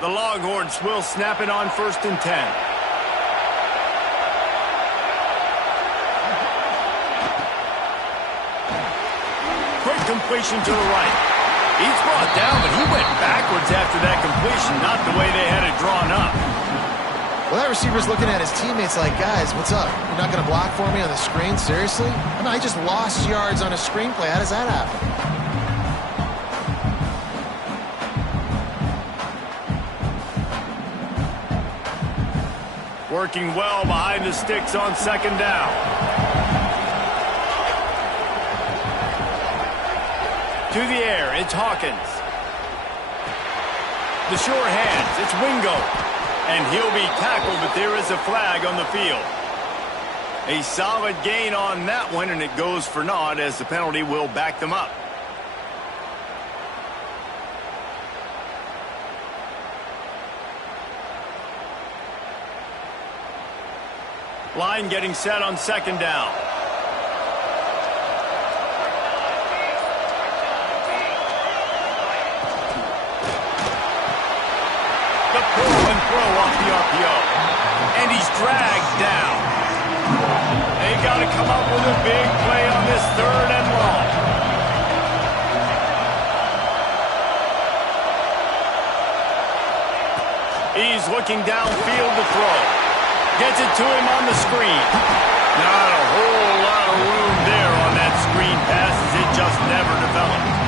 The Longhorns will snap it on 1st and 10. Quick completion to the right. He's brought down, but he went backwards after that completion, not the way they had it drawn up. Well, that receiver's looking at his teammates like, guys, what's up? You're not going to block for me on the screen? Seriously? I mean, I just lost yards on a screenplay. How does that happen? Working well behind the sticks on 2nd down. To the air, it's Hawkins. The sure hands. It's Wingo. And he'll be tackled, but there is a flag on the field. A solid gain on that one, and it goes for naught as the penalty will back them up. Line getting set on second down. The pull and throw off the RPO. And he's dragged down. They got to come up with a big play on this third and long. He's looking downfield to throw. Gets it to him on the screen. Not a whole lot of room there on that screen pass as it just never developed.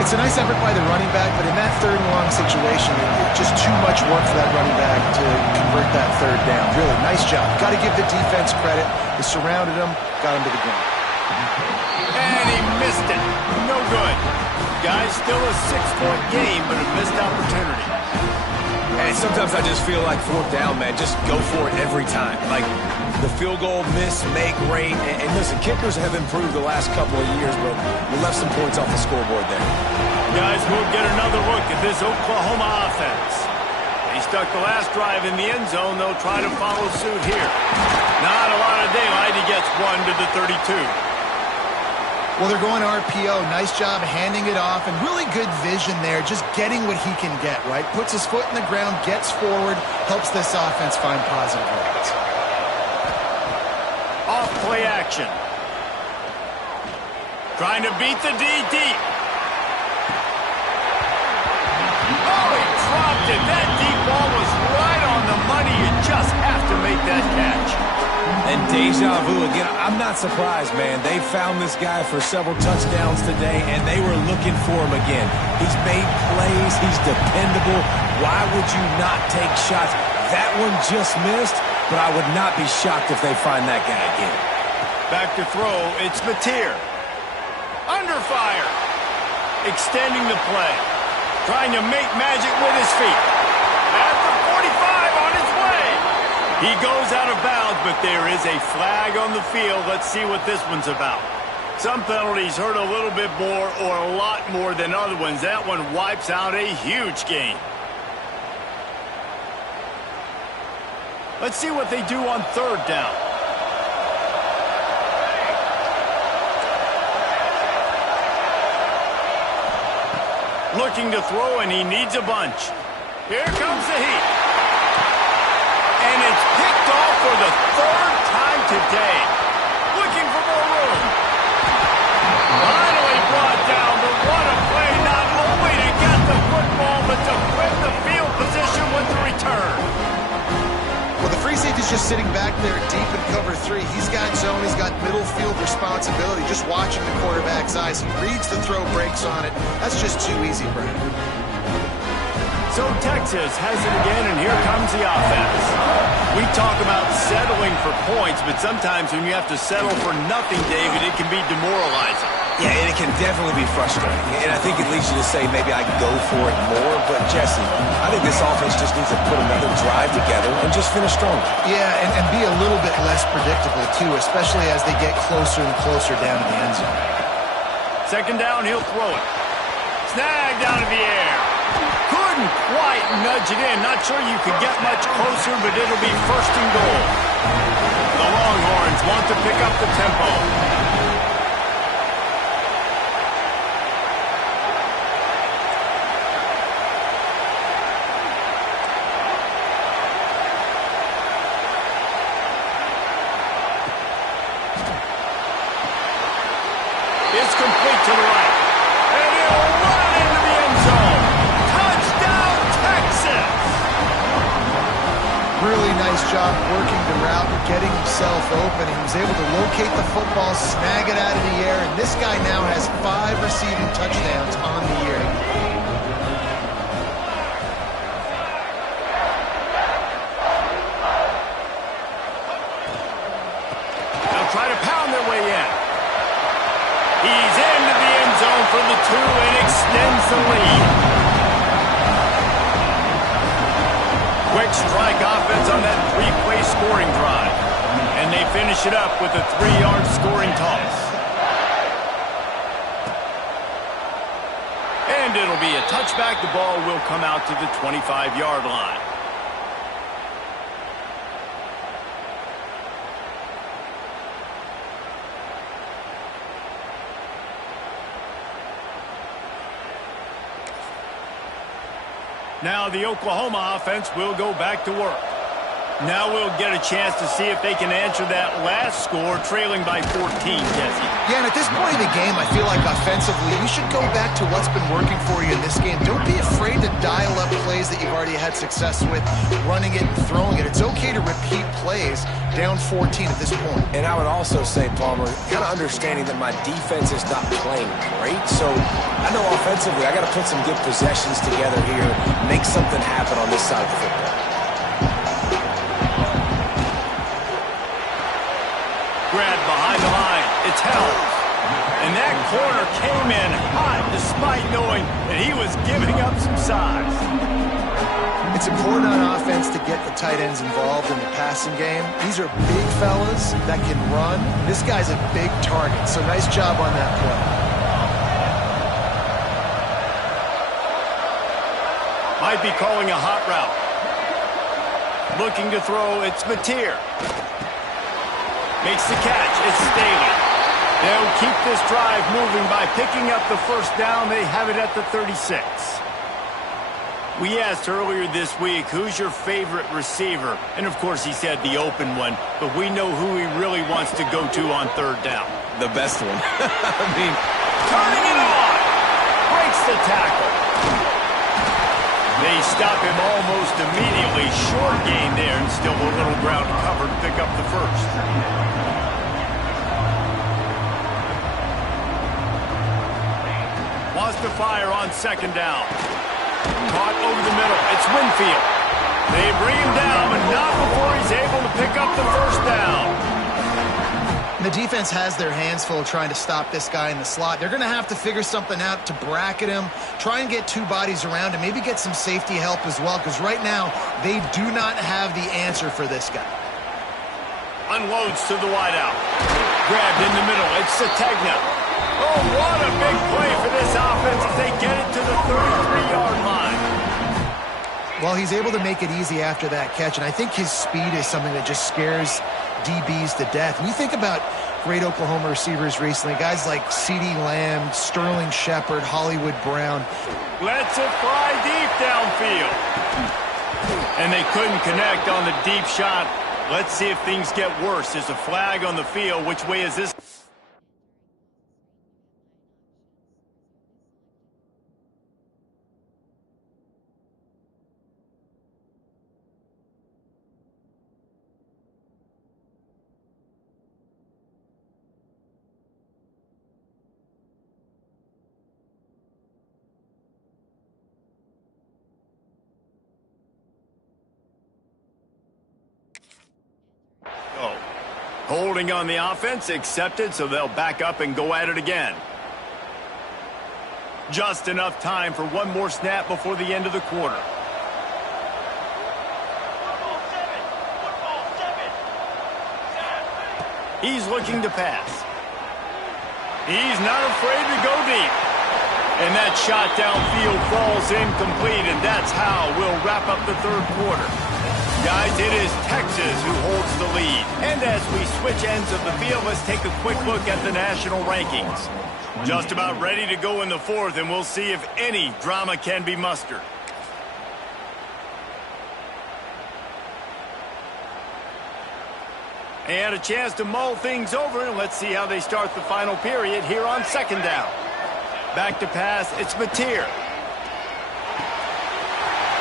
It's a nice effort by the running back, but in that third and long situation, it's just too much work for that running back to convert that third down. Really, nice job. Got to give the defense credit. They surrounded him, got him to the ground. And he missed it. No good. Guys, still a 6-point game, but a missed opportunity. And sometimes I just feel like fourth down, man, just go for it every time. Like the field goal miss, make rate. And listen, kickers have improved the last couple of years, but we left some points off the scoreboard there. Guys, we'll get another look at this Oklahoma offense. They stuck the last drive in the end zone. They'll try to follow suit here. Not a lot of daylight. He gets one to the 32. Well, they're going RPO. Nice job handing it off, and really good vision there, just getting what he can get, right? Puts his foot in the ground, gets forward, helps this offense find positive rates. Off play action. Trying to beat the D deep. Oh, he dropped it. That deep ball was right on the money. You just have to make that catch. And deja vu again. I'm not surprised, man. They found this guy for several touchdowns today, and they were looking for him again. He's made plays. He's dependable. Why would you not take shots? That one just missed, but I would not be shocked if they find that guy again. Back to throw. It's Mateer. Under fire. Extending the play. Trying to make magic with his feet. At the 45 on his way. He goes out of bounds, but there is a flag on the field. Let's see what this one's about. Some penalties hurt a little bit more or a lot more than other ones. That one wipes out a huge game. Let's see what they do on third down. Looking to throw, and he needs a bunch. Here comes the heat. And it's picked off for the third time today. Looking for more room. Finally brought down, but what a play, not only to get the football, but to flip the field position with the return. Well, the free safety's just sitting back there deep in cover three. He's got zone, he's got middle field responsibility, just watching the quarterback's eyes. He reads the throw, breaks on it. That's just too easy for him. So Texas has it again, and here comes the offense. We talk about settling for points, but sometimes when you have to settle for nothing, David, it can be demoralizing. Yeah, and it can definitely be frustrating. And I think it leads you to say maybe I go for it more. But, Jesse, I think this offense just needs to put another drive together and just finish stronger. Yeah, and be a little bit less predictable, too, especially as they get closer and closer down to the end zone. Second down, he'll throw it. Snagged out of the air. Couldn't quite nudge it in. Not sure you could get much closer, but it'll be first and goal. The Longhorns want to pick up the tempo. It's complete to the right. And he'll run into the end zone. Touchdown, Texas! Really nice job working the route and getting himself open. He was able to locate the football, snag it out of the air, and this guy now has 5 receiving touchdowns on the year. They'll try to pound their way in. He's into the end zone for the 2 and extends the lead. Quick strike offense on that three-play scoring drive. And they finish it up with a 3-yard scoring toss. And it'll be a touchback. The ball will come out to the 25-yard line. Now the Oklahoma offense will go back to work. Now we'll get a chance to see if they can answer that last score, trailing by 14, Jesse. Yeah, and at this point in the game, I feel like offensively, you should go back to what's been working for you in this game. Don't be afraid to dial up plays that you've already had success with, running it and throwing it. It's okay to repeat plays down 14 at this point. And I would also say, Palmer, kind of understanding that my defense is not playing great. So I know offensively, I got to put some good possessions together here, make something happen on this side of the football. Grab behind the line. It's held. And that corner came in hot despite knowing that he was giving up some size. It's important on offense to get the tight ends involved in the passing game. These are big fellas that can run. This guy's a big target, so nice job on that play. Might be calling a hot route. Looking to throw, it's Mateer. Makes the catch. It's Staley. They'll keep this drive moving by picking up the first down. They have it at the 36. We asked earlier this week, who's your favorite receiver? And, of course, he said the open one. But we know who he really wants to go to on third down. The best one. I mean, turning it on. Breaks the tackle. They stop him almost immediately. Short gain there and still a little ground covered to pick up the first. Wants to fire on second down. Caught over the middle. It's Winfield. They bring him down, but not before he's able to pick up the first down. The defense has their hands full trying to stop this guy in the slot. They're going to have to figure something out to bracket him, try and get two bodies around him, maybe get some safety help as well, because right now they do not have the answer for this guy. Unloads to the wideout. Grabbed in the middle. It's Sategna. Oh, what a big play for this offense as they get it to the 33-yard line. Well, he's able to make it easy after that catch, and I think his speed is something that just scares DBs to death. When you think about great Oklahoma receivers recently, guys like CeeDee Lamb, Sterling Shepard, Hollywood Brown. Lets it fly deep downfield. And they couldn't connect on the deep shot. Let's see if things get worse. There's a flag on the field. Which way is this? Holding on the offense, accepted, so they'll back up and go at it again. Just enough time for one more snap before the end of the quarter. He's looking to pass. He's not afraid to go deep. And that shot downfield falls incomplete, and that's how we'll wrap up the third quarter. Guys, it is Texas who holds the lead. And as we switch ends of the field, let's take a quick look at the national rankings. Just about ready to go in the fourth, and we'll see if any drama can be mustered. And a chance to mull things over, and let's see how they start the final period here on second down. Back to pass, it's Mateer.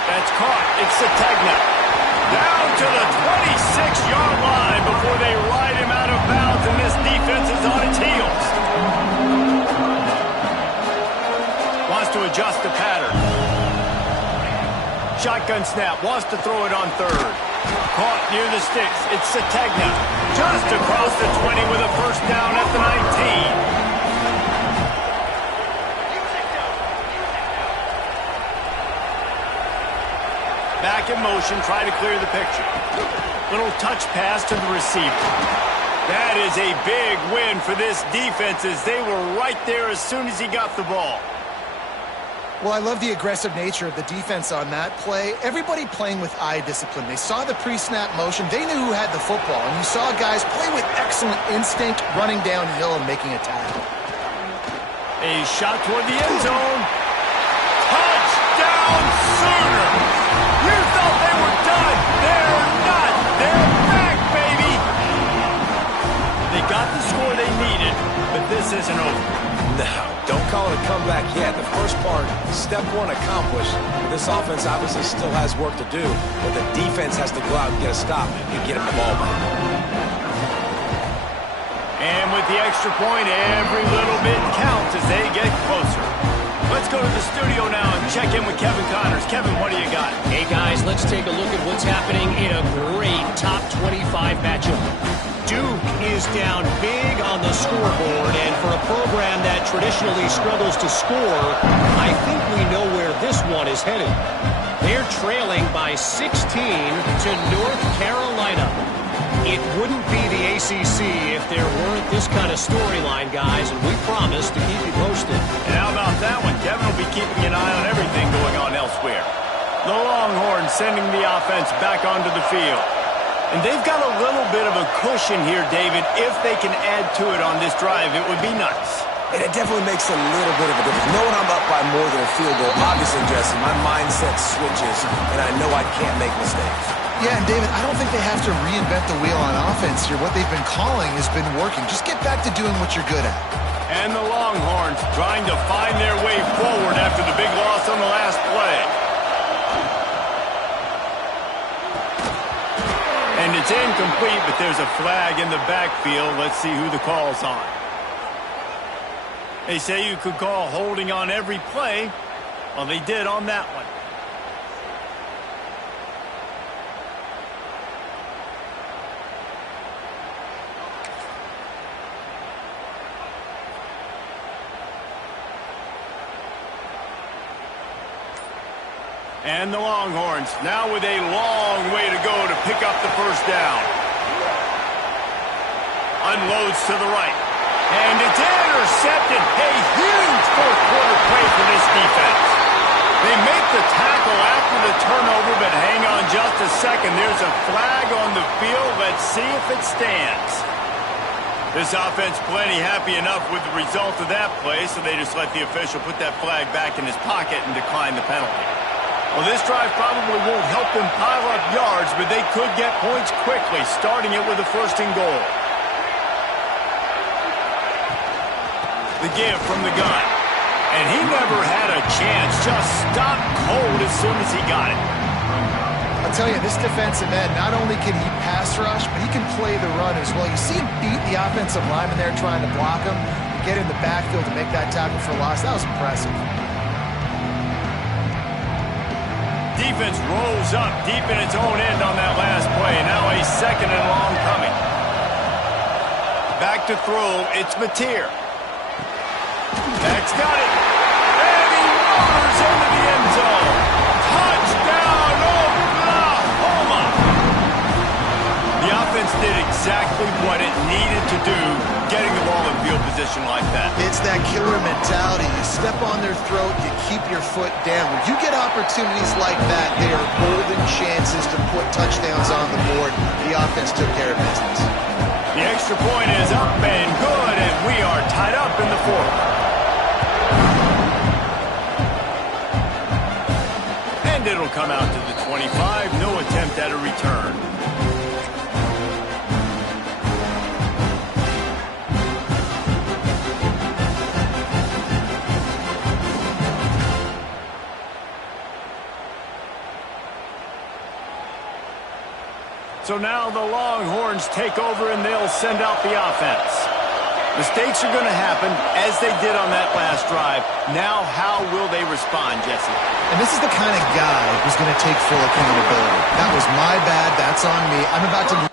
That's caught, it's Sategna. Down to the 26-yard line before they ride him out of bounds, and this defense is on its heels. Wants to adjust the pattern. Shotgun snap, wants to throw it on third. Caught near the sticks, it's Sategna. Just across the 20 with a first down at the 19. Back in motion. motion, try to clear the picture. Little touch pass to the receiver. That is a big win for this defense as they were right there as soon as he got the ball. Well, I love the aggressive nature of the defense on that play. Everybody playing with eye discipline. They saw the pre-snap motion. They knew who had the football. And you saw guys play with excellent instinct, running downhill and making a tackle. A shot toward the end zone. Touchdown Sooners! You thought they were done. They're not. They're back, baby. They got the score they needed, but this isn't over. No, don't call it a comeback yet. The first part, step one accomplished. This offense obviously still has work to do, but the defense has to go out and get a stop and get him the ball back. And with the extra point, every little bit counts as they get closer. Let's go to the studio now and check in with Kevin Connors. Kevin, what do you got? Hey, guys, let's take a look at what's happening in a great top 25 matchup. Duke is down big on the scoreboard, and for a program that traditionally struggles to score, I think we know where this one is headed. They're trailing by 16 to North Carolina. It wouldn't be the ACC if there weren't this kind of storyline, guys, and we promise to keep you posted. And how about that one? Kevin will be keeping an eye on everything going on elsewhere. The Longhorns sending the offense back onto the field. And they've got a little bit of a cushion here, David. If they can add to it on this drive, it would be nice. And it definitely makes a little bit of a difference. Knowing I'm up by more than a field goal, obviously, Jesse, my mindset switches, and I know I can't make mistakes. Yeah, and David, I don't think they have to reinvent the wheel on offense here. What they've been calling has been working. Just get back to doing what you're good at. And the Longhorns trying to find their way forward after the big loss on the last play. And it's incomplete, but there's a flag in the backfield. Let's see who the call's on. They say you could call holding on every play. Well, they did on that one. And the Longhorns now with a long way to go to pick up the first down. Unloads to the right. And it's intercepted. A huge fourth quarter play for this defense. They make the tackle after the turnover, but hang on just a second. There's a flag on the field. Let's see if it stands. This offense plenty happy enough with the result of that play, so they just let the official put that flag back in his pocket and decline the penalty. Well, this drive probably won't help them pile up yards, but they could get points quickly, starting it with a first and goal. The give from the gun. And he never had a chance. Just stopped cold as soon as he got it. I'll tell you, this defensive end, not only can he pass rush, but he can play the run as well. You see him beat the offensive lineman there trying to block him, get in the backfield to make that tackle for loss. That was impressive. Defense rolls up deep in its own end on that last play. Now a second and long coming. Back to throw. It's Mateer. That's got it. And he motors into the end zone. Touchdown, Oklahoma. The offense did exactly what it needed to do, getting the ball in field position like that. It's that killer mentality. You step on their throat, you keep your foot down. When you get opportunities like that, they are golden chances to put touchdowns on the board. The offense took care of business. The extra point is up and good, and we are tied up in the fourth. And it'll come out to the 25. No attempt at a return. So now the Longhorns take over and they'll send out the offense. Mistakes are going to happen as they did on that last drive. Now how will they respond, Jesse? And this is the kind of guy who's going to take full accountability. That was my bad. That's on me. I'm about to...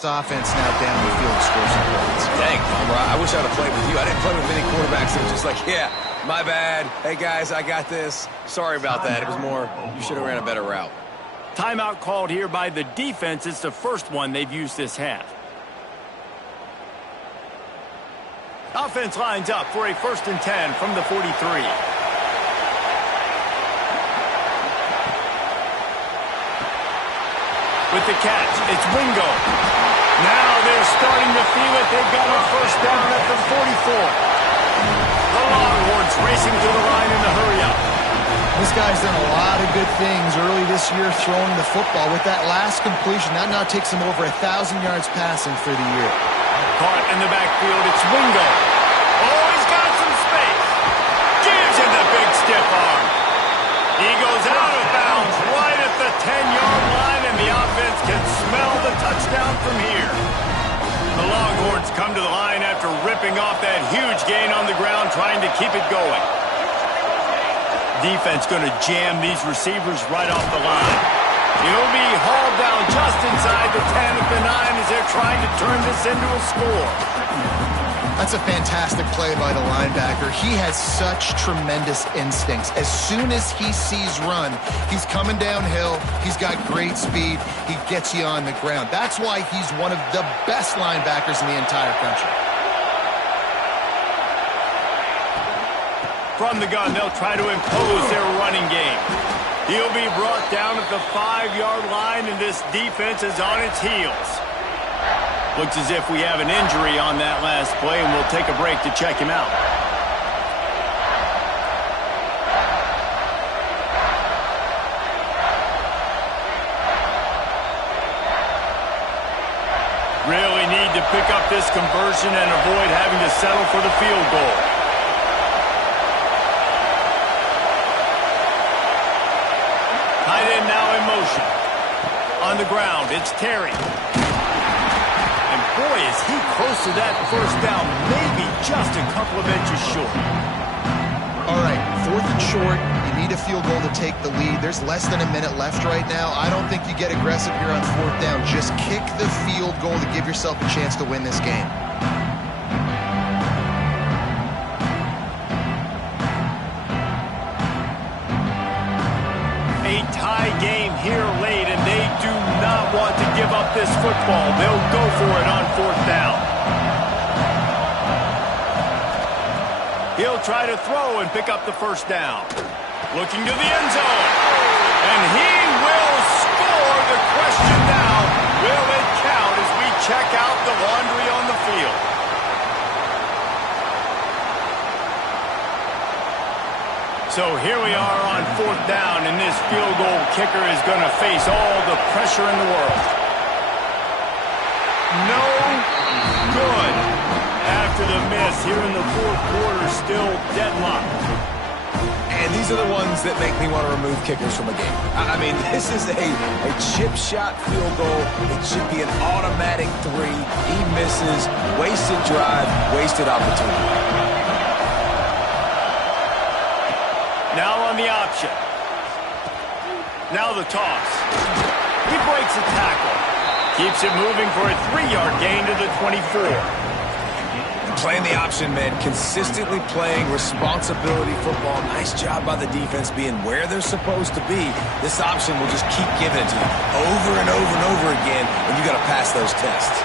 This offense now down the field to score some points. Dang, Palmer, I wish I would have played with you. I didn't play with many quarterbacks that were just like, yeah, my bad. Hey, guys, I got this. Sorry about that. It was more, you should have ran a better route. Timeout called here by the defense. It's the first one they've used this half. Offense lines up for a 1st and 10 from the 43. With the catch, it's Wingo. Now they're starting to feel it. They've got a 1st down at the 44. The Longhorns racing to the line in a hurry-up. This guy's done a lot of good things early this year throwing the football. With that last completion, that now takes him over 1,000 yards passing for the year. Caught in the backfield, it's Wingo. Oh, he's got some space. Gives him the big stiff arm. He goes out of bounds right at the 10-yard line, and the offense can smell the touchdown from here. The Longhorns come to the line after ripping off that huge gain on the ground, trying to keep it going. Defense going to jam these receivers right off the line. He'll be hauled down just inside the 10 at the 9 as they're trying to turn this into a score. That's a fantastic play by the linebacker. He has such tremendous instincts. As soon as he sees run, he's coming downhill. He's got great speed. He gets you on the ground. That's why he's one of the best linebackers in the entire country. From the gun, they'll try to impose their running game. He'll be brought down at the 5-yard line, and this defense is on its heels. Looks as if we have an injury on that last play, and we'll take a break to check him out. Really need to pick up this conversion and avoid having to settle for the field goal. Tight end now in motion. On the ground, it's Terry. And boy, is he close to that 1st down, maybe just a couple of inches short. All right, 4th and short. You need a field goal to take the lead. There's less than a minute left right now. I don't think you get aggressive here on 4th down. Just kick the field goal to give yourself a chance to win this game. A tie game here late, and they do not want to give up this football. They'll go for it on 4th down. He'll try to throw and pick up the 1st down. Looking to the end zone. And he will score. The question now, will it count as we check out the laundry on the field? So here we are on 4th down, and this field goal kicker is going to face all the pressure in the world. No good. After the miss here in the 4th quarter, still deadlocked. And these are the ones that make me want to remove kickers from a game. I mean, this is a chip shot field goal. It should be an automatic 3. He misses. Wasted drive, wasted opportunity. Now on the option. Now the toss. He breaks a tackle. Keeps it moving for a 3-yard gain to the 24. Playing the option, man. Consistently playing responsibility football. Nice job by the defense being where they're supposed to be. This option will just keep giving it to you over and over and over again, and you got to pass those tests.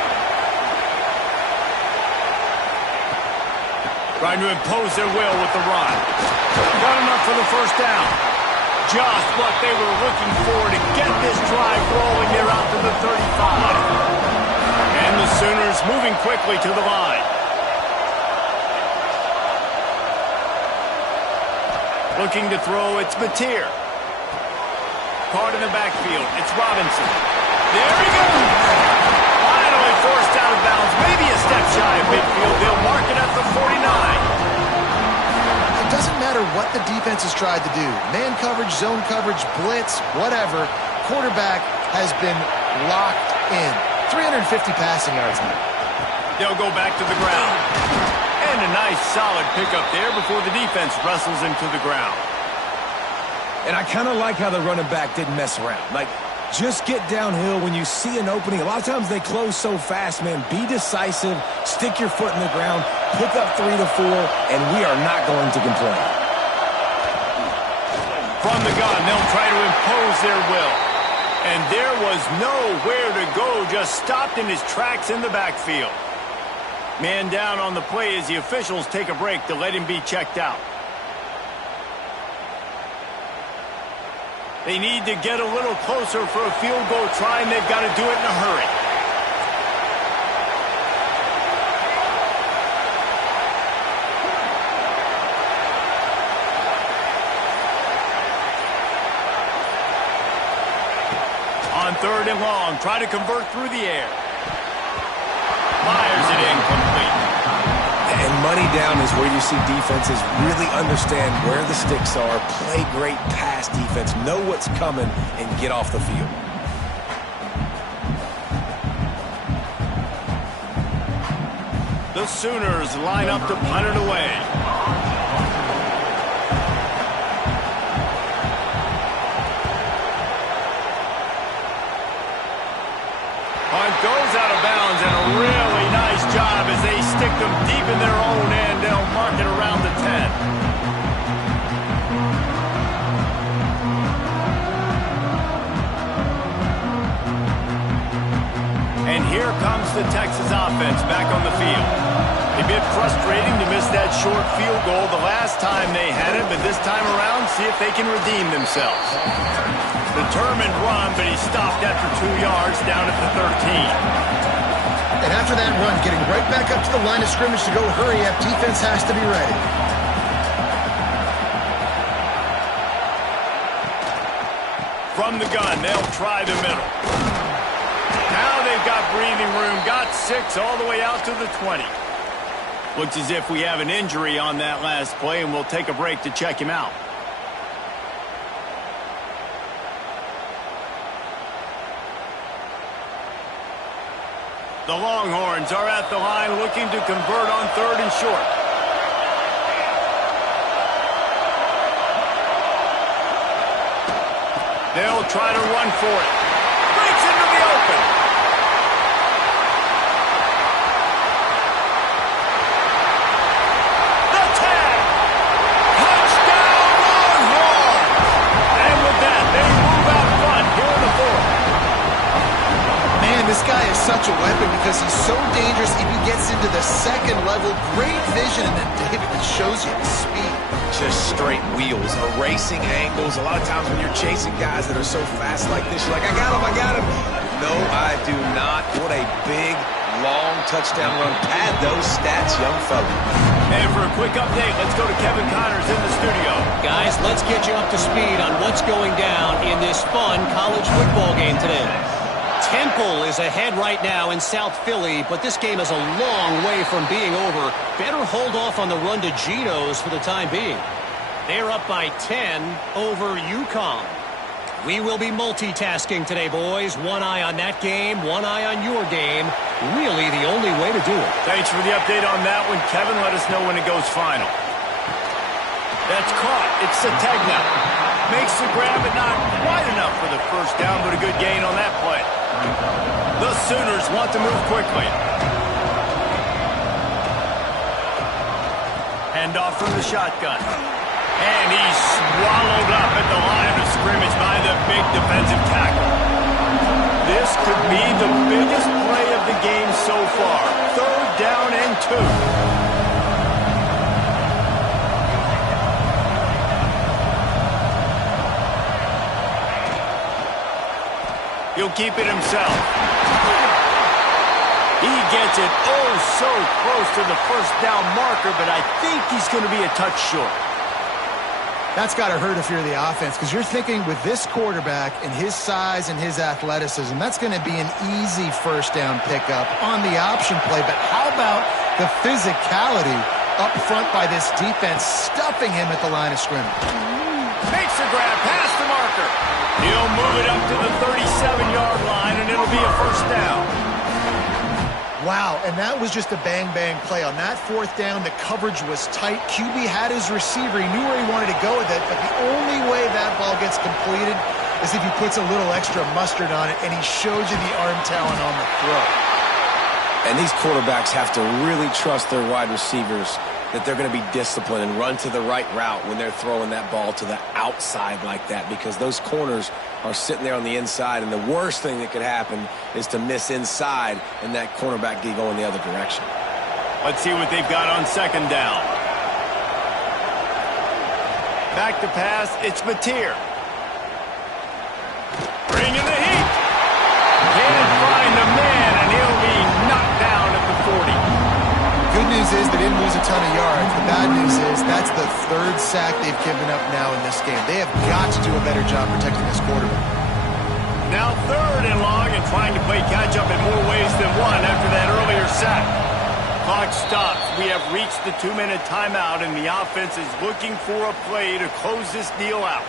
Trying to impose their will with the run. Got enough for the 1st down. Just what they were looking for to get this drive rolling. They're out to the 35. And the Sooners moving quickly to the line. Looking to throw, it's Mateer. Caught in the backfield, it's Robinson. There he goes! Finally forced out of bounds, maybe a step shy of midfield. They'll mark it at the 49. It doesn't matter what the defense has tried to do. Man coverage, zone coverage, blitz, whatever. Quarterback has been locked in. 350 passing yards now. They'll go back to the ground. And a nice solid pickup there before the defense wrestles him to the ground. And I kind of like how the running back didn't mess around. Like, Just get downhill when you see an opening. A lot of times they close so fast, man. Be decisive, stick your foot in the ground, pick up 3 to 4, and we are not going to complain. From the gun, they'll try to impose their will. And there was nowhere to go, just stopped in his tracks in the backfield. Man down on the play as the officials take a break to let him be checked out. They need to get a little closer for a field goal try, and they've got to do it in a hurry. On 3rd and long, try to convert through the air. Fires it incomplete. And money down is where you see defenses really understand where the sticks are, play great pass defense, know what's coming, and get off the field. The Sooners line up to punt it away. Punt goes out of bounds, and a really nice job as they stick them deep in their own end. They'll mark it around the 10. And here comes the Texas offense back on the field. A bit frustrating to miss that short field goal the last time they had it, but this time around, see if they can redeem themselves. Determined run, but he stopped after 2 yards down at the 13. And after that run, getting right back up to the line of scrimmage to go hurry up, defense has to be ready. From the gun, they'll try the middle. Now they've got breathing room, got 6 all the way out to the 20. Looks as if we have an injury on that last play, and we'll take a break to check him out. The Longhorns are at the line looking to convert on 3rd and short. They'll try to run for it. Breaks into the open. The tag. Touchdown Longhorns. And with that, they move out front here in the 4th. Man, this guy is such a weapon because he's so dangerous. If he gets into the 2nd level, great vision, and then David shows you the speed. Just straight wheels, erasing angles. A lot of times when you're chasing guys that are so fast like this, you're like, I got him. No, I do not. What a big, long touchdown run. Pad those stats, young fella. And for a quick update, let's go to Kevin Connors in the studio. Guys, let's get you up to speed on what's going down in this fun college football game today. Temple is ahead right now in South Philly, but this game is a long way from being over. Better hold off on the run to Geno's for the time being. They're up by 10 over UConn. We will be multitasking today, boys. One eye on that game, one eye on your game. Really the only way to do it. Thanks for the update on that one, Kevin. Let us know when it goes final. That's caught. It's Sategna. Makes the grab, but not quite enough for the first down, but a good gain on that play. The Sooners want to move quickly. Handoff from the shotgun. And he's swallowed up at the line of scrimmage by the big defensive tackle. This could be the biggest play of the game so far. 3rd down and 2. He'll keep it himself. He gets it so close to the first down marker, but I think he's going to be a touch short. That's got to hurt if you're the offense, because you're thinking with this quarterback and his size and his athleticism, that's going to be an easy first down pickup on the option play. But how about the physicality up front by this defense, stuffing him at the line of scrimmage? Makes the grab past the marker. He'll move it up to the 37-yard line, and it'll be a first down. Wow, and that was just a bang-bang play. On that 4th down, the coverage was tight. QB had his receiver. He knew where he wanted to go with it, but the only way that ball gets completed as if he puts a little extra mustard on it, and he shows you the arm talent on the throw. And these quarterbacks have to really trust their wide receivers that they're going to be disciplined and run to the right route when they're throwing that ball to the outside like that, because those corners are sitting there on the inside, and the worst thing that could happen is to miss inside and that cornerback be going the other direction. Let's see what they've got on second down. Back to pass, it's Mateer. Bringing the heat. Can't find the man, and he'll be knocked down at the 40. Good news is they didn't lose a ton of yards. The bad news is that's the third sack they've given up now in this game. They have got to do a better job protecting this quarterback. Now third and long, and trying to play catch-up in more ways than one after that earlier sack. Clock stops. We have reached the 2-minute timeout, and the offense is looking for a play to close this deal out.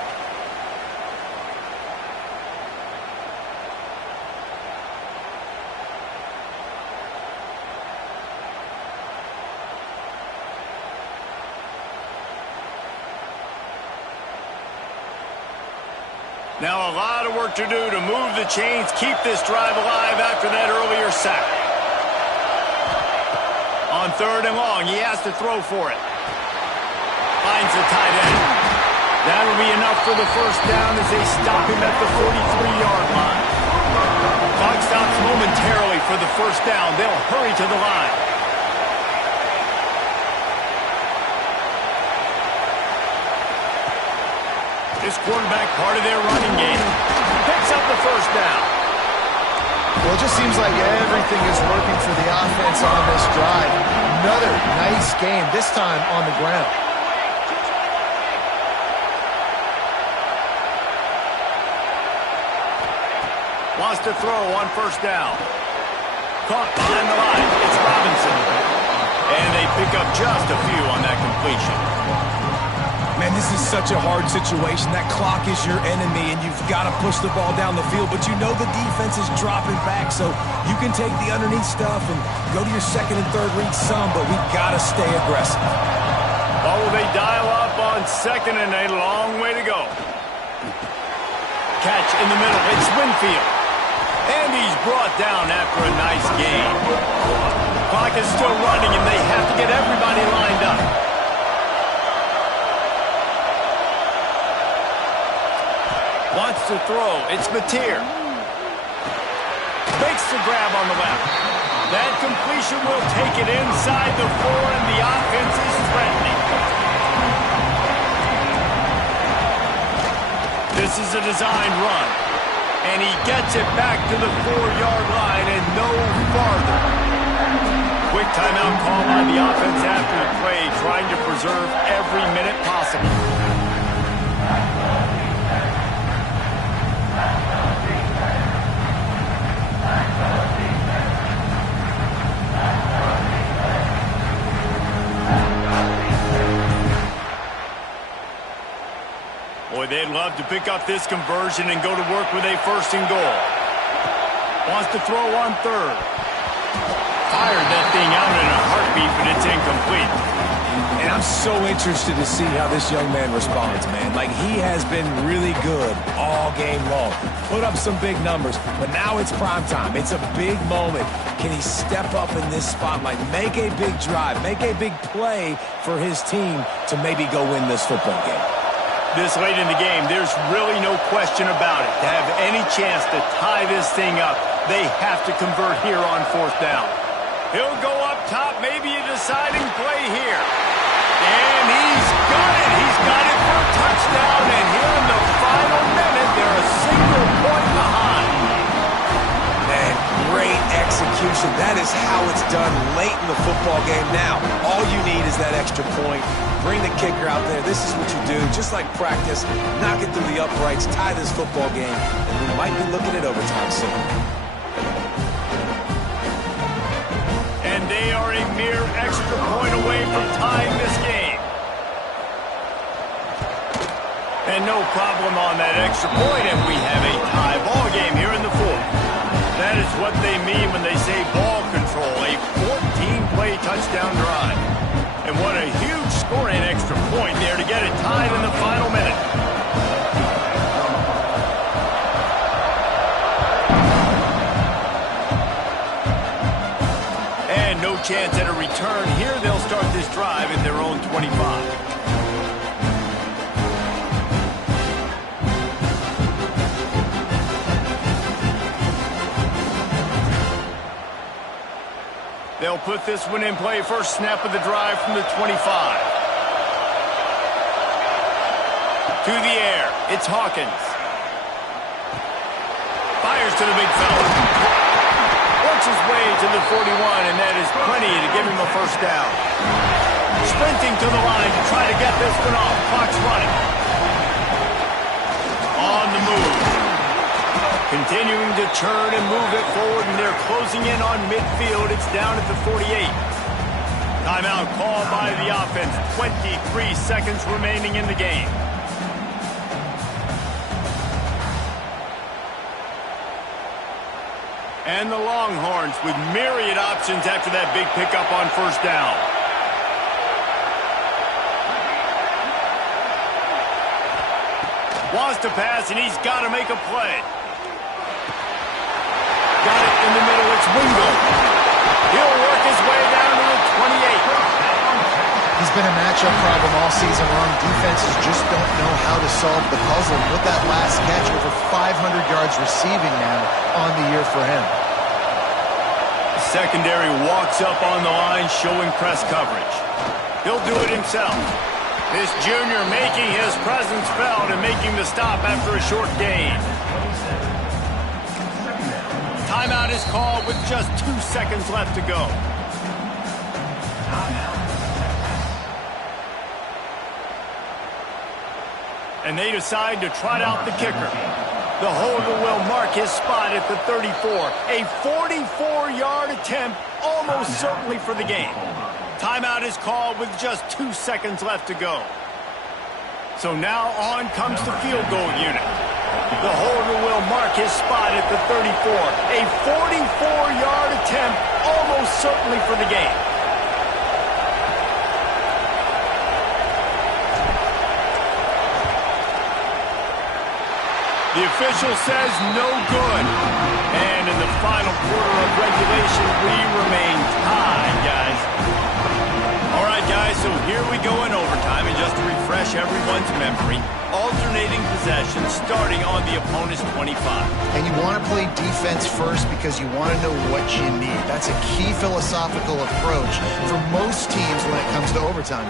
Now a lot of work to do to move the chains, keep this drive alive after that earlier sack. On third and long, he has to throw for it. Finds the tight end. That'll be enough for the first down as they stop him at the 43-yard line. Clock stops momentarily for the first down. They'll hurry to the line. This quarterback part of their running game. Picks up the first down. Well, it just seems like everything is working for the offense on this drive. Another nice game, this time on the ground. Wants to throw on first down. Caught behind the line. It's Robinson. And they pick up just a few on that completion. Man, this is such a hard situation. That clock is your enemy, and you've got to push the ball down the field, but you know the defense is dropping back, so you can take the underneath stuff and go to your second and third read some, but we've got to stay aggressive. Oh, they dial up on second, and a long way to go. Catch in the middle. It's Winfield. And he's brought down after a nice gain. Clock is still running, and they have to get everybody lined up. Wants to throw. It's Mateer. Makes the grab on the left. That completion will take it inside the 4, and the offense is threatening. This is a designed run. And he gets it back to the 4-yard line and no farther. Quick timeout call by the offense after the play, trying to preserve every minute possible. Boy, they'd love to pick up this conversion and go to work with a first and goal. Wants to throw on third. Fired that thing out in a heartbeat, but it's incomplete. And I'm so interested to see how this young man responds, man. Like, he has been really good all game long. Put up some big numbers, but now it's prime time. It's a big moment. Can he step up in this spotlight, make a big drive, make a big play for his team to maybe go win this football game? This late in the game, there's really no question about it. To have any chance to tie this thing up, they have to convert here on fourth down. He'll go up top, maybe a deciding play here. And he's got it. He's got it for a touchdown. And here in the final minute, they're a single point behind. Man, great execution. That is how it's done late in the football game. Now, all you need is that extra point. Bring the kicker out there. This is what you do. Just like practice, knock it through the uprights, tie this football game, and we might be looking at overtime soon. And they are a mere extra point away from tying this game. And no problem on that extra point, and we have a tie ball game here in the fourth. That is what they mean when they say ball control, a 14-play touchdown drive. And what a huge scoring extra point there to get it tied in the final minute. chance at a return. Here they'll start this drive at their own 25. They'll put this one in play. First snap of the drive from the 25. To the air. It's Hawkins. Fires to the big fella. Works his way to the 41, and that is plenty to give him a first down. Sprinting to the line to try to get this one off. Clock's running. On the move. Continuing to turn and move it forward, and they're closing in on midfield. It's down at the 48. Timeout called by the offense. 23 seconds remaining in the game. And the Longhorns with myriad options after that big pickup on first down. Wants to pass, and he's got to make a play. Got it in the middle. It's Wingo. He'll work his way down to the 28. He's been a matchup problem all season long. Defenses just don't know how to solve the puzzle. With that last catch, over 500 yards receiving now on the year for him. The secondary walks up on the line, showing press coverage. He'll do it himself. This junior making his presence felt and making the stop after a short gain. Timeout is called with just 2 seconds left to go. And they decide to trot out the kicker. The holder will mark his spot at the 34. A 44-yard attempt, almost certainly for the game. Timeout is called with just 2 seconds left to go. So now on comes the field goal unit. The holder will mark his spot at the 34. A 44-yard attempt, almost certainly for the game. The official says no good. And in the final quarter of regulation, we remain tied, guys. All right, guys, so here we go in overtime. And just to refresh everyone's memory, alternating possession starting on the opponent's 25. And you want to play defense first because you want to know what you need. That's a key philosophical approach for most teams when it comes to overtime.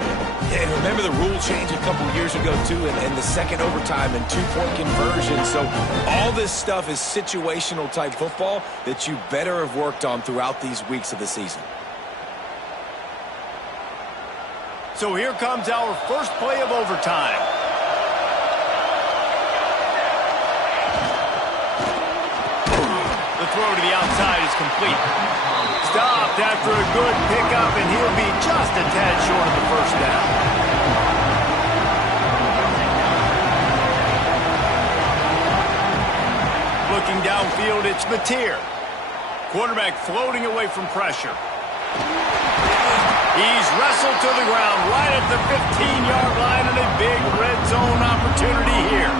Yeah, and remember the rule change a couple years ago, too, and the second overtime and two-point conversion. So all this stuff is situational type football that you better have worked on throughout these weeks of the season. So here comes our first play of overtime. The throw to the outside is complete. Stopped after a good pickup, and he'll be just a tad short of the first down. Looking downfield, it's Mateer. Quarterback floating away from pressure. He's wrestled to the ground right at the 15-yard line, and a big red zone opportunity here.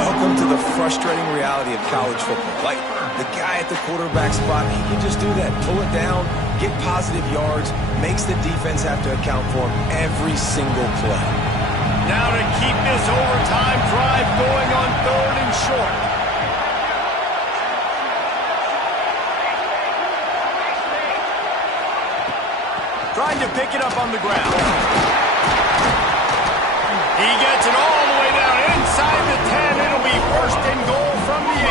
Welcome to the frustrating reality of college football. Like, the guy at the quarterback spot, he can just do that. Pull it down, get positive yards, makes the defense have to account for him every single play. Now to keep this overtime drive going on 3rd and short. Trying to pick it up on the ground. He gets it all the way down inside the 10. It'll be 1st and goal from the 8.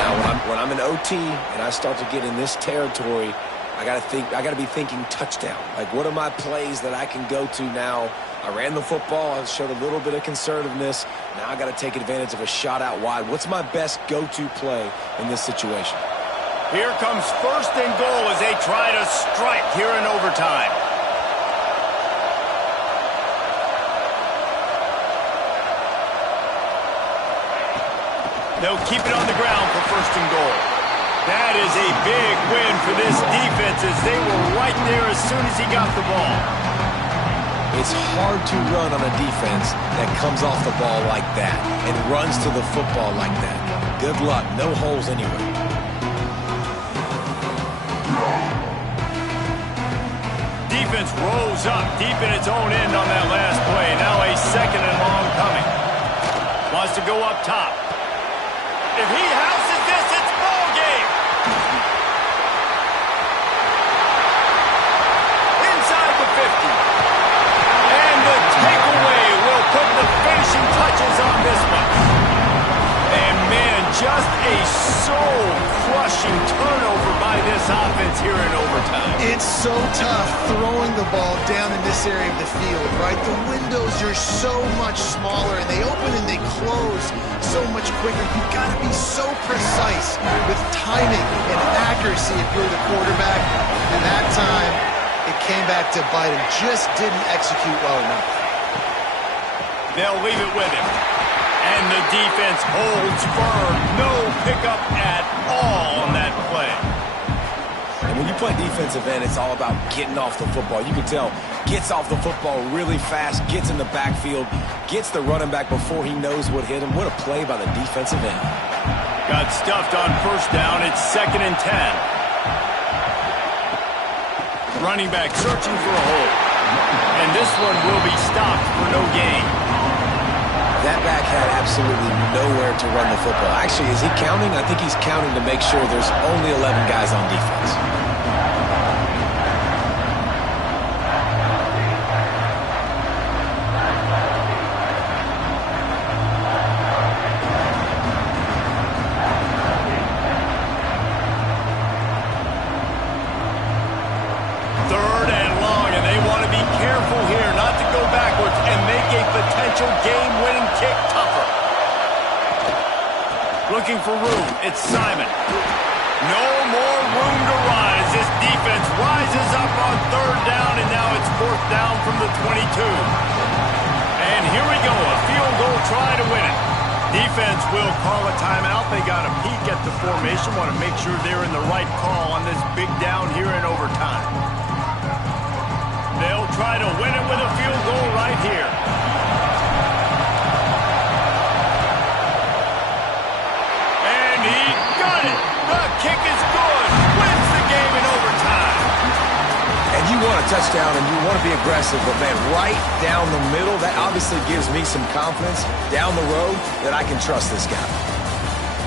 Now, when I'm in OT and I start to get in this territory, I gotta be thinking touchdown. Like, what are my plays that I can go to now? I ran the football. I showed a little bit of conservativeness. Now I got to take advantage of a shot out wide. What's my best go-to play in this situation? Here comes 1st and goal as they try to strike here in overtime. They'll keep it on the ground for 1st and goal. That is a big win for this defense as they were right there as soon as he got the ball. It's hard to run on a defense that comes off the ball like that and runs to the football like that. Good luck. No holes anywhere. defense rose up deep in its own end on that last play. Now a second and long coming. Wants to go up top. If he houses this, it's ball game. Inside the 50. And the takeaway will put the finishing touches on this one. And man, just a soul-crushing turnover by this offense here in overtime. It's so tough throwing the ball down in this area of the field, right? The windows are so much smaller, and they open and they close so much quicker. You've got to be so precise with timing and accuracy if you're the quarterback. And that time, it came back to bite him. Just didn't execute well enough. They'll leave it with him. And the defense holds firm. No pickup at all on that play. And when you play defensive end, it's all about getting off the football. You can tell, gets off the football really fast, gets in the backfield, gets the running back before he knows what hit him. What a play by the defensive end. Got stuffed on first down. It's 2nd and 10. Running back searching for a hole. And this one will be stopped for no gain. That back had absolutely nowhere to run the football. Actually, is he counting? I think he's counting to make sure there's only 11 guys on defense. Third and long, and they want to be careful here not to go backwards and make a potential game-winning kick tougher. Looking for room. It's Simon. No more room to rise. This defense rises up on 3rd down, and now it's 4th down from the 22. And here we go, a field goal try to win it. Defense will call a timeout. They got a peek at the formation, want to make sure they're in the right call on this big down here in overtime. They'll try to win it with a field goal right here. And he got it. The kick is good. Wins the game in overtime. And you want a touchdown and you want to be aggressive, but man, right down the middle, that obviously gives me some confidence down the road that I can trust this guy.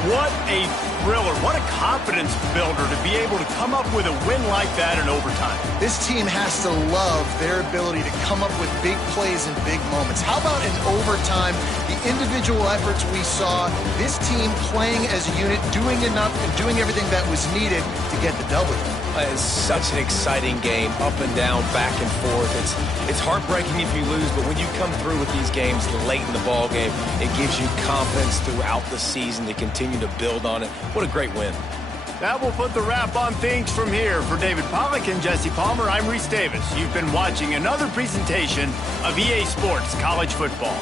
What a thriller. What a confidence builder to be able to come up with a win like that in overtime. This team has to love their ability to come up with big plays and big moments. How about in overtime, the individual efforts we saw, this team playing as a unit, doing enough and doing everything that was needed to get the W. It's such an exciting game, up and down, back and forth. It's heartbreaking if you lose, but when you come through with these games late in the ball game, it gives you confidence throughout the season to continue to build on it. What a great win. That will put the wrap on things from here. For David Pollack and Jesse Palmer, I'm Reese Davis. You've been watching another presentation of EA Sports College Football.